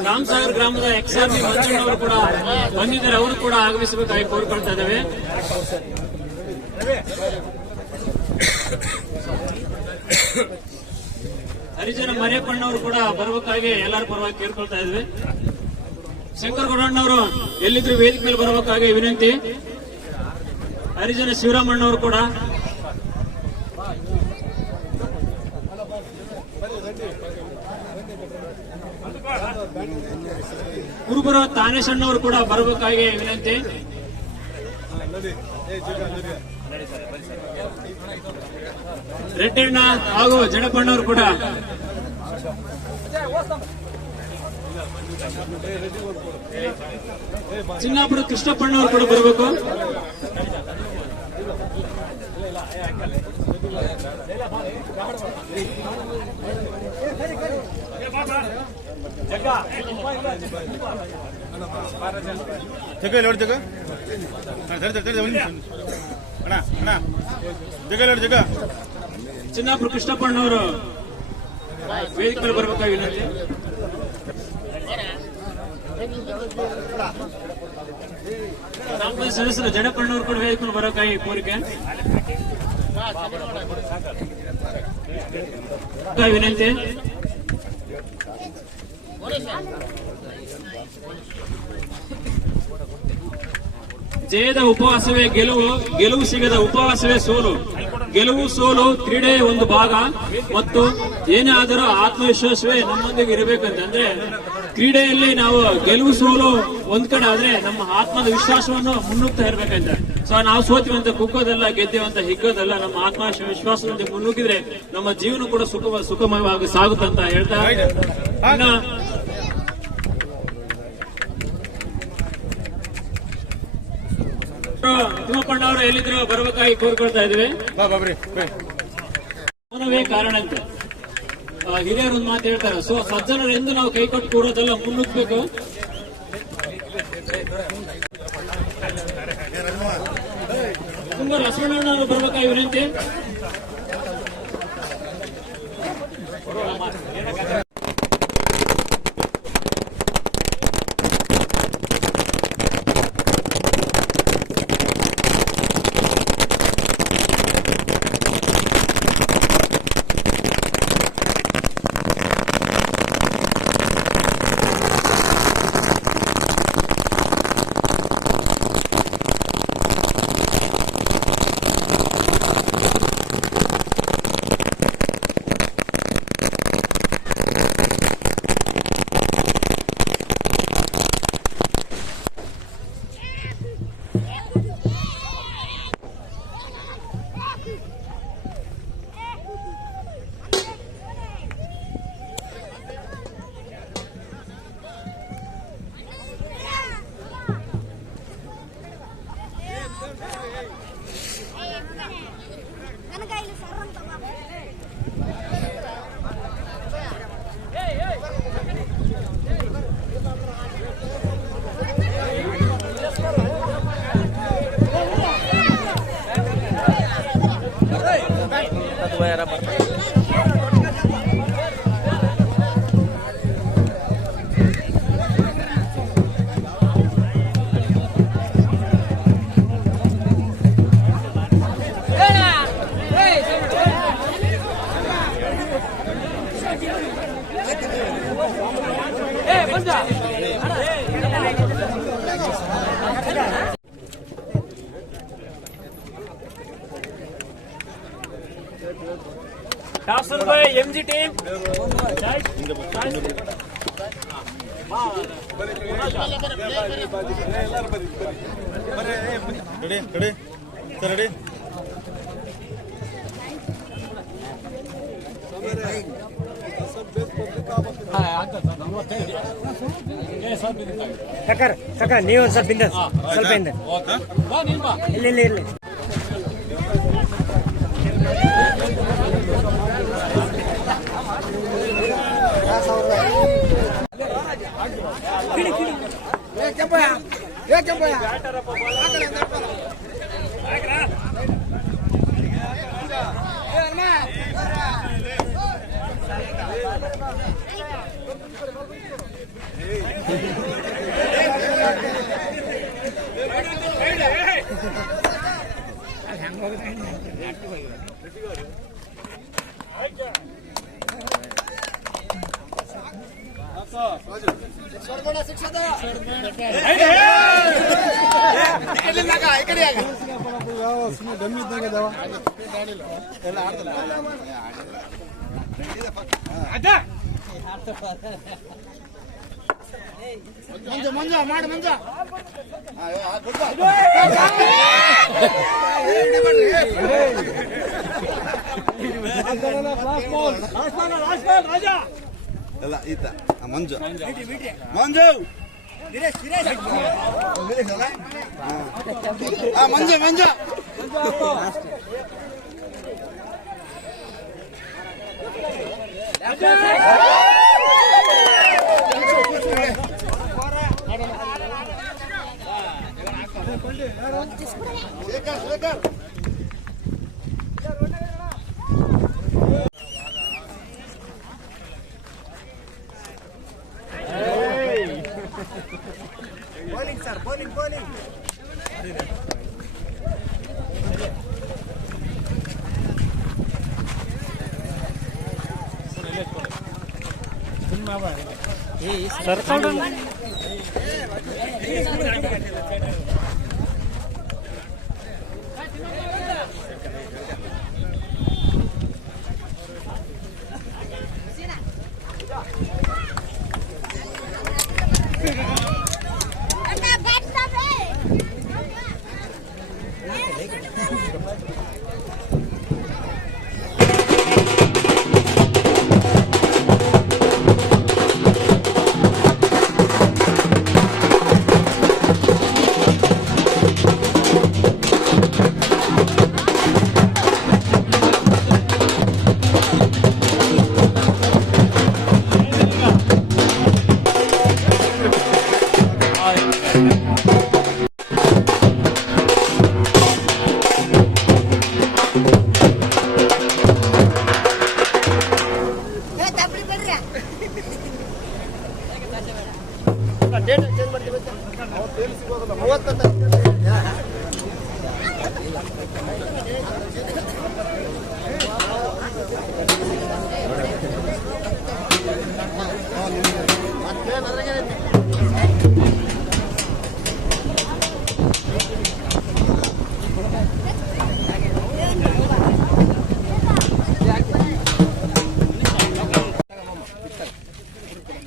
ರಾಮಸಾಗರ್ ಗ್ರಾಮದ XRP ಮಂಜಣ್ಣವರು ಕೂಡ ಬಂದಿದ್ದಾರೆ, ಅವರು ಕೂಡ ಆಗಮಿಸಬೇಕಾಗಿ ಕೋರ್ಕೊಳ್ತಾ ಇದ್ದೇವೆ. ಹರಿಜನ ಮರಿಯಪ್ಪಣ್ಣವರು ಕೂಡ ಬರಬೇಕಾಗಿ ಎಲ್ಲರ ಪರವಾಗಿ ಕೇಳ್ಕೊಳ್ತಾ ಇದ್ವಿ. ಶಂಕರಗೌಡಣ್ಣವರು ಎಲ್ಲಿದ್ರು ವೇದಿಕೆ ಮೇಲೆ ಬರಬೇಕಾಗಿ ವಿನಂತಿ. ಹರಿಜನ ಶಿವರಾಮಣ್ಣವರು ಕೂಡ, ಕುರುಬರ ತಾನೇಶಣ್ಣವರು ಕೂಡ ಬರಬೇಕಾಗಿ ವಿನಂತಿ. ರೆಡ್ಡಣ್ಣ ಹಾಗೂ ಜಡಪಣ್ಣವರು ಕೂಡ, ಚಿನ್ನಾಪುರ ಕೃಷ್ಣಪ್ಪಣ್ಣವರು ಕೂಡ ಬರಬೇಕು. ಚಿನ್ನಾಪುರ ಕೃಷ್ಣಪ್ಪಣ್ಣವರು ವೇದಿಕೆ ಮೇಲೆ ಬರಬೇಕಾಗಿ ವಿನಂತಿ. ನಮ್ಮ ಸದಸ್ಯರು ಜಡಪಣ್ಣವರು ಕೂಡ ವೇದಿಕೆ ಮೇಲೆ ಬರಬೇಕಾಗಿ ಕೋರಿಕೆ ವಿನಂತಿ. ಜಯದ ಉಪವಾಸವೇ ಗೆಲುವು, ಗೆಲುವು ಸಿಗದ ಉಪವಾಸವೇ ಸೋಲು. ಗೆಲುವು ಸೋಲು ಕ್ರೀಡೆಯ ಒಂದು ಭಾಗ ಮತ್ತು ಏನೇ ಆದರೂ ಆತ್ಮವಿಶ್ವಾಸವೇ ನಮ್ಮೊಂದಿಗೆ ಇರಬೇಕಂತ. ಅಂದ್ರೆ ಕ್ರೀಡೆಯಲ್ಲಿ ನಾವು ಗೆಲುವು ಸೋಲು ಒಂದ್ ಕಡೆ ಆದ್ರೆ ನಮ್ಮ ಆತ್ಮದ ವಿಶ್ವಾಸವನ್ನು ಮುನ್ನುಗ್ತಾ ಇರ್ಬೇಕಂತ. ಸೊ ನಾವು ಸೋತಿವಂತ ಕುಗ್ಗೋದಲ್ಲ, ಗೆದ್ದೇವಂತ ಹಿಗ್ಗೋದಲ್ಲ, ನಮ್ಮ ಆತ್ಮ ವಿಶ್ವಾಸದೊಂದಿಗೆ ಮುನ್ನುಗ್ಗಿದ್ರೆ ನಮ್ಮ ಜೀವನ ಕೂಡ ಸುಖಮಯವಾಗಿ ಸಾಗುತ್ತಂತ ಹೇಳ್ತಾ ತಿಮ್ಮಪ್ಪಣ್ಣವರು ಎಲ್ಲಿದ್ರು ಬರಬೇಕಾಗಿ ಕೋರ್ಕೊಳ್ತಾ ಇದ್ವಿ. ಮೌನವೇ ಕಾರಣ ಅಂತ ಹಿರಿಯರು ಒಂದು ಮಾತು ಹೇಳ್ತಾರೆ. ಸೊ ಸಜ್ಜನರೆಂದು ನಾವು ಕೈ ಕೊಟ್ಟು ಕೂರೋದಲ್ಲ, ಮುನ್ನುಗ್ಬೇಕು. ತುಂಬಾ ಲಕ್ಷ್ಮಣನವರು ಬರಬೇಕಾಗಿ ವಿನಂತಿ. ಟಾಸಲ್ by MG team. Ready ready sir ready ಸಕ ನೀವು ಒಂದು ಸ್ವಲ್ಪ ಹಿಂದೆ ಸ್ವಲ್ಪ ಹಿಂದೆ ಇಲ್ಲಿ ಇರ್ಲಿ ಎಲ್ಲ ಈತ Manju Manju Manju Manju bowling sir bowling bowling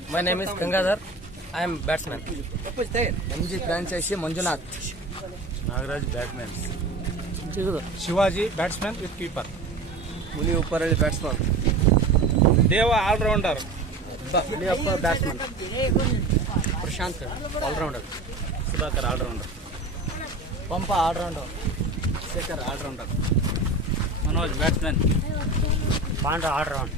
My name is Gangadhar. I am batsman. MG franchise Manjunath. Nagaraj batsman Shivaji batsman with keeper Muni Upparalli batsman. Deva all rounder Muliappa batsman. Prashant all rounder. Sudhakar all rounder. Pampa all rounder. Shekhar all rounder. Manoj batsman. Pandra all round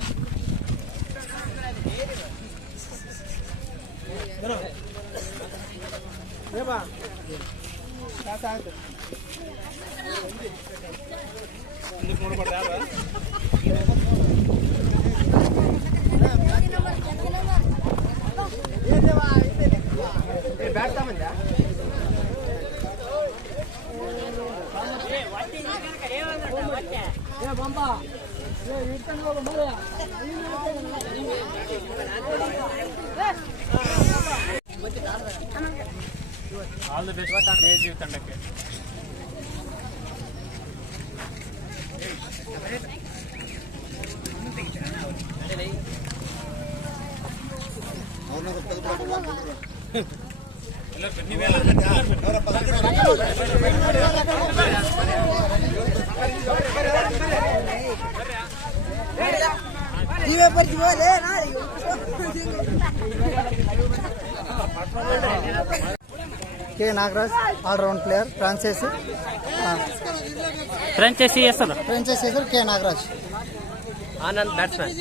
all the best ನೇಜೀವ್ ತಂಡಕ್ಕೆ. K Nagaraj all round player franchise ಹೆಸರು franchise ಹೆಸರು K Nagaraj. Anand batsman.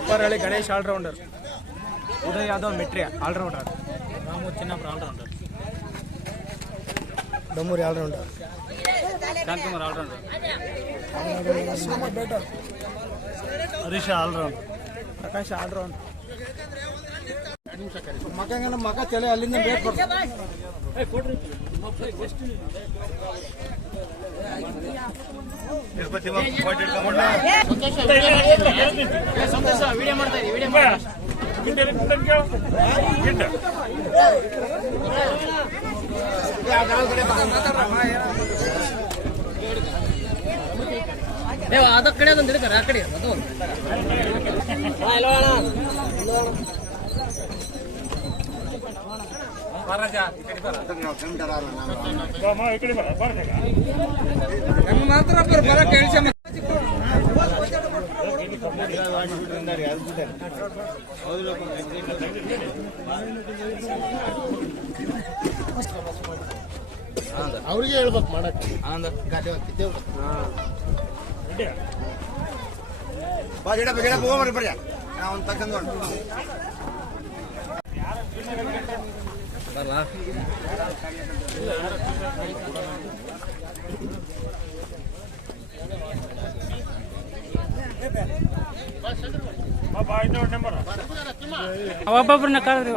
Upparahalli Ganesh all rounder. Uday Yadav ಮಿಟ್ರಿ all rounder. Ramu Chinnappa all rounder. Dammuri all rounder. Shantakumar all rounder. Harish all round. Prakash all round. ಮಗ ತಲೆ ಅಲ್ಲಿಂದ bait ಬರ್ತದೆ. ಸಂತೋಷ video ಮಾಡ್ತಾ ಇದ್ದೀವಿ. ಅದ ಕಡೆ ಅದೊಂದು ಹಿಡ್ಕರ ಆ ಕಡೆ ಅದು ಮಾತ್ರ ಬರ ಕೇಳಿಸ ಅವ್ರಿಗೆ ಹೇಳ್ಬೇಕು ಮಾಡಕ್ಕೆ. ಬಾ ಗಿಡ ಹೋಗ್ಬರ್ರಿ ಬರ್ರಿ ನಾವು ಒಂದು ತಕ್ಕಂದು ಒಬ್ಬೊಬ್ರನ್ನ ಕರೆದ್ರಿ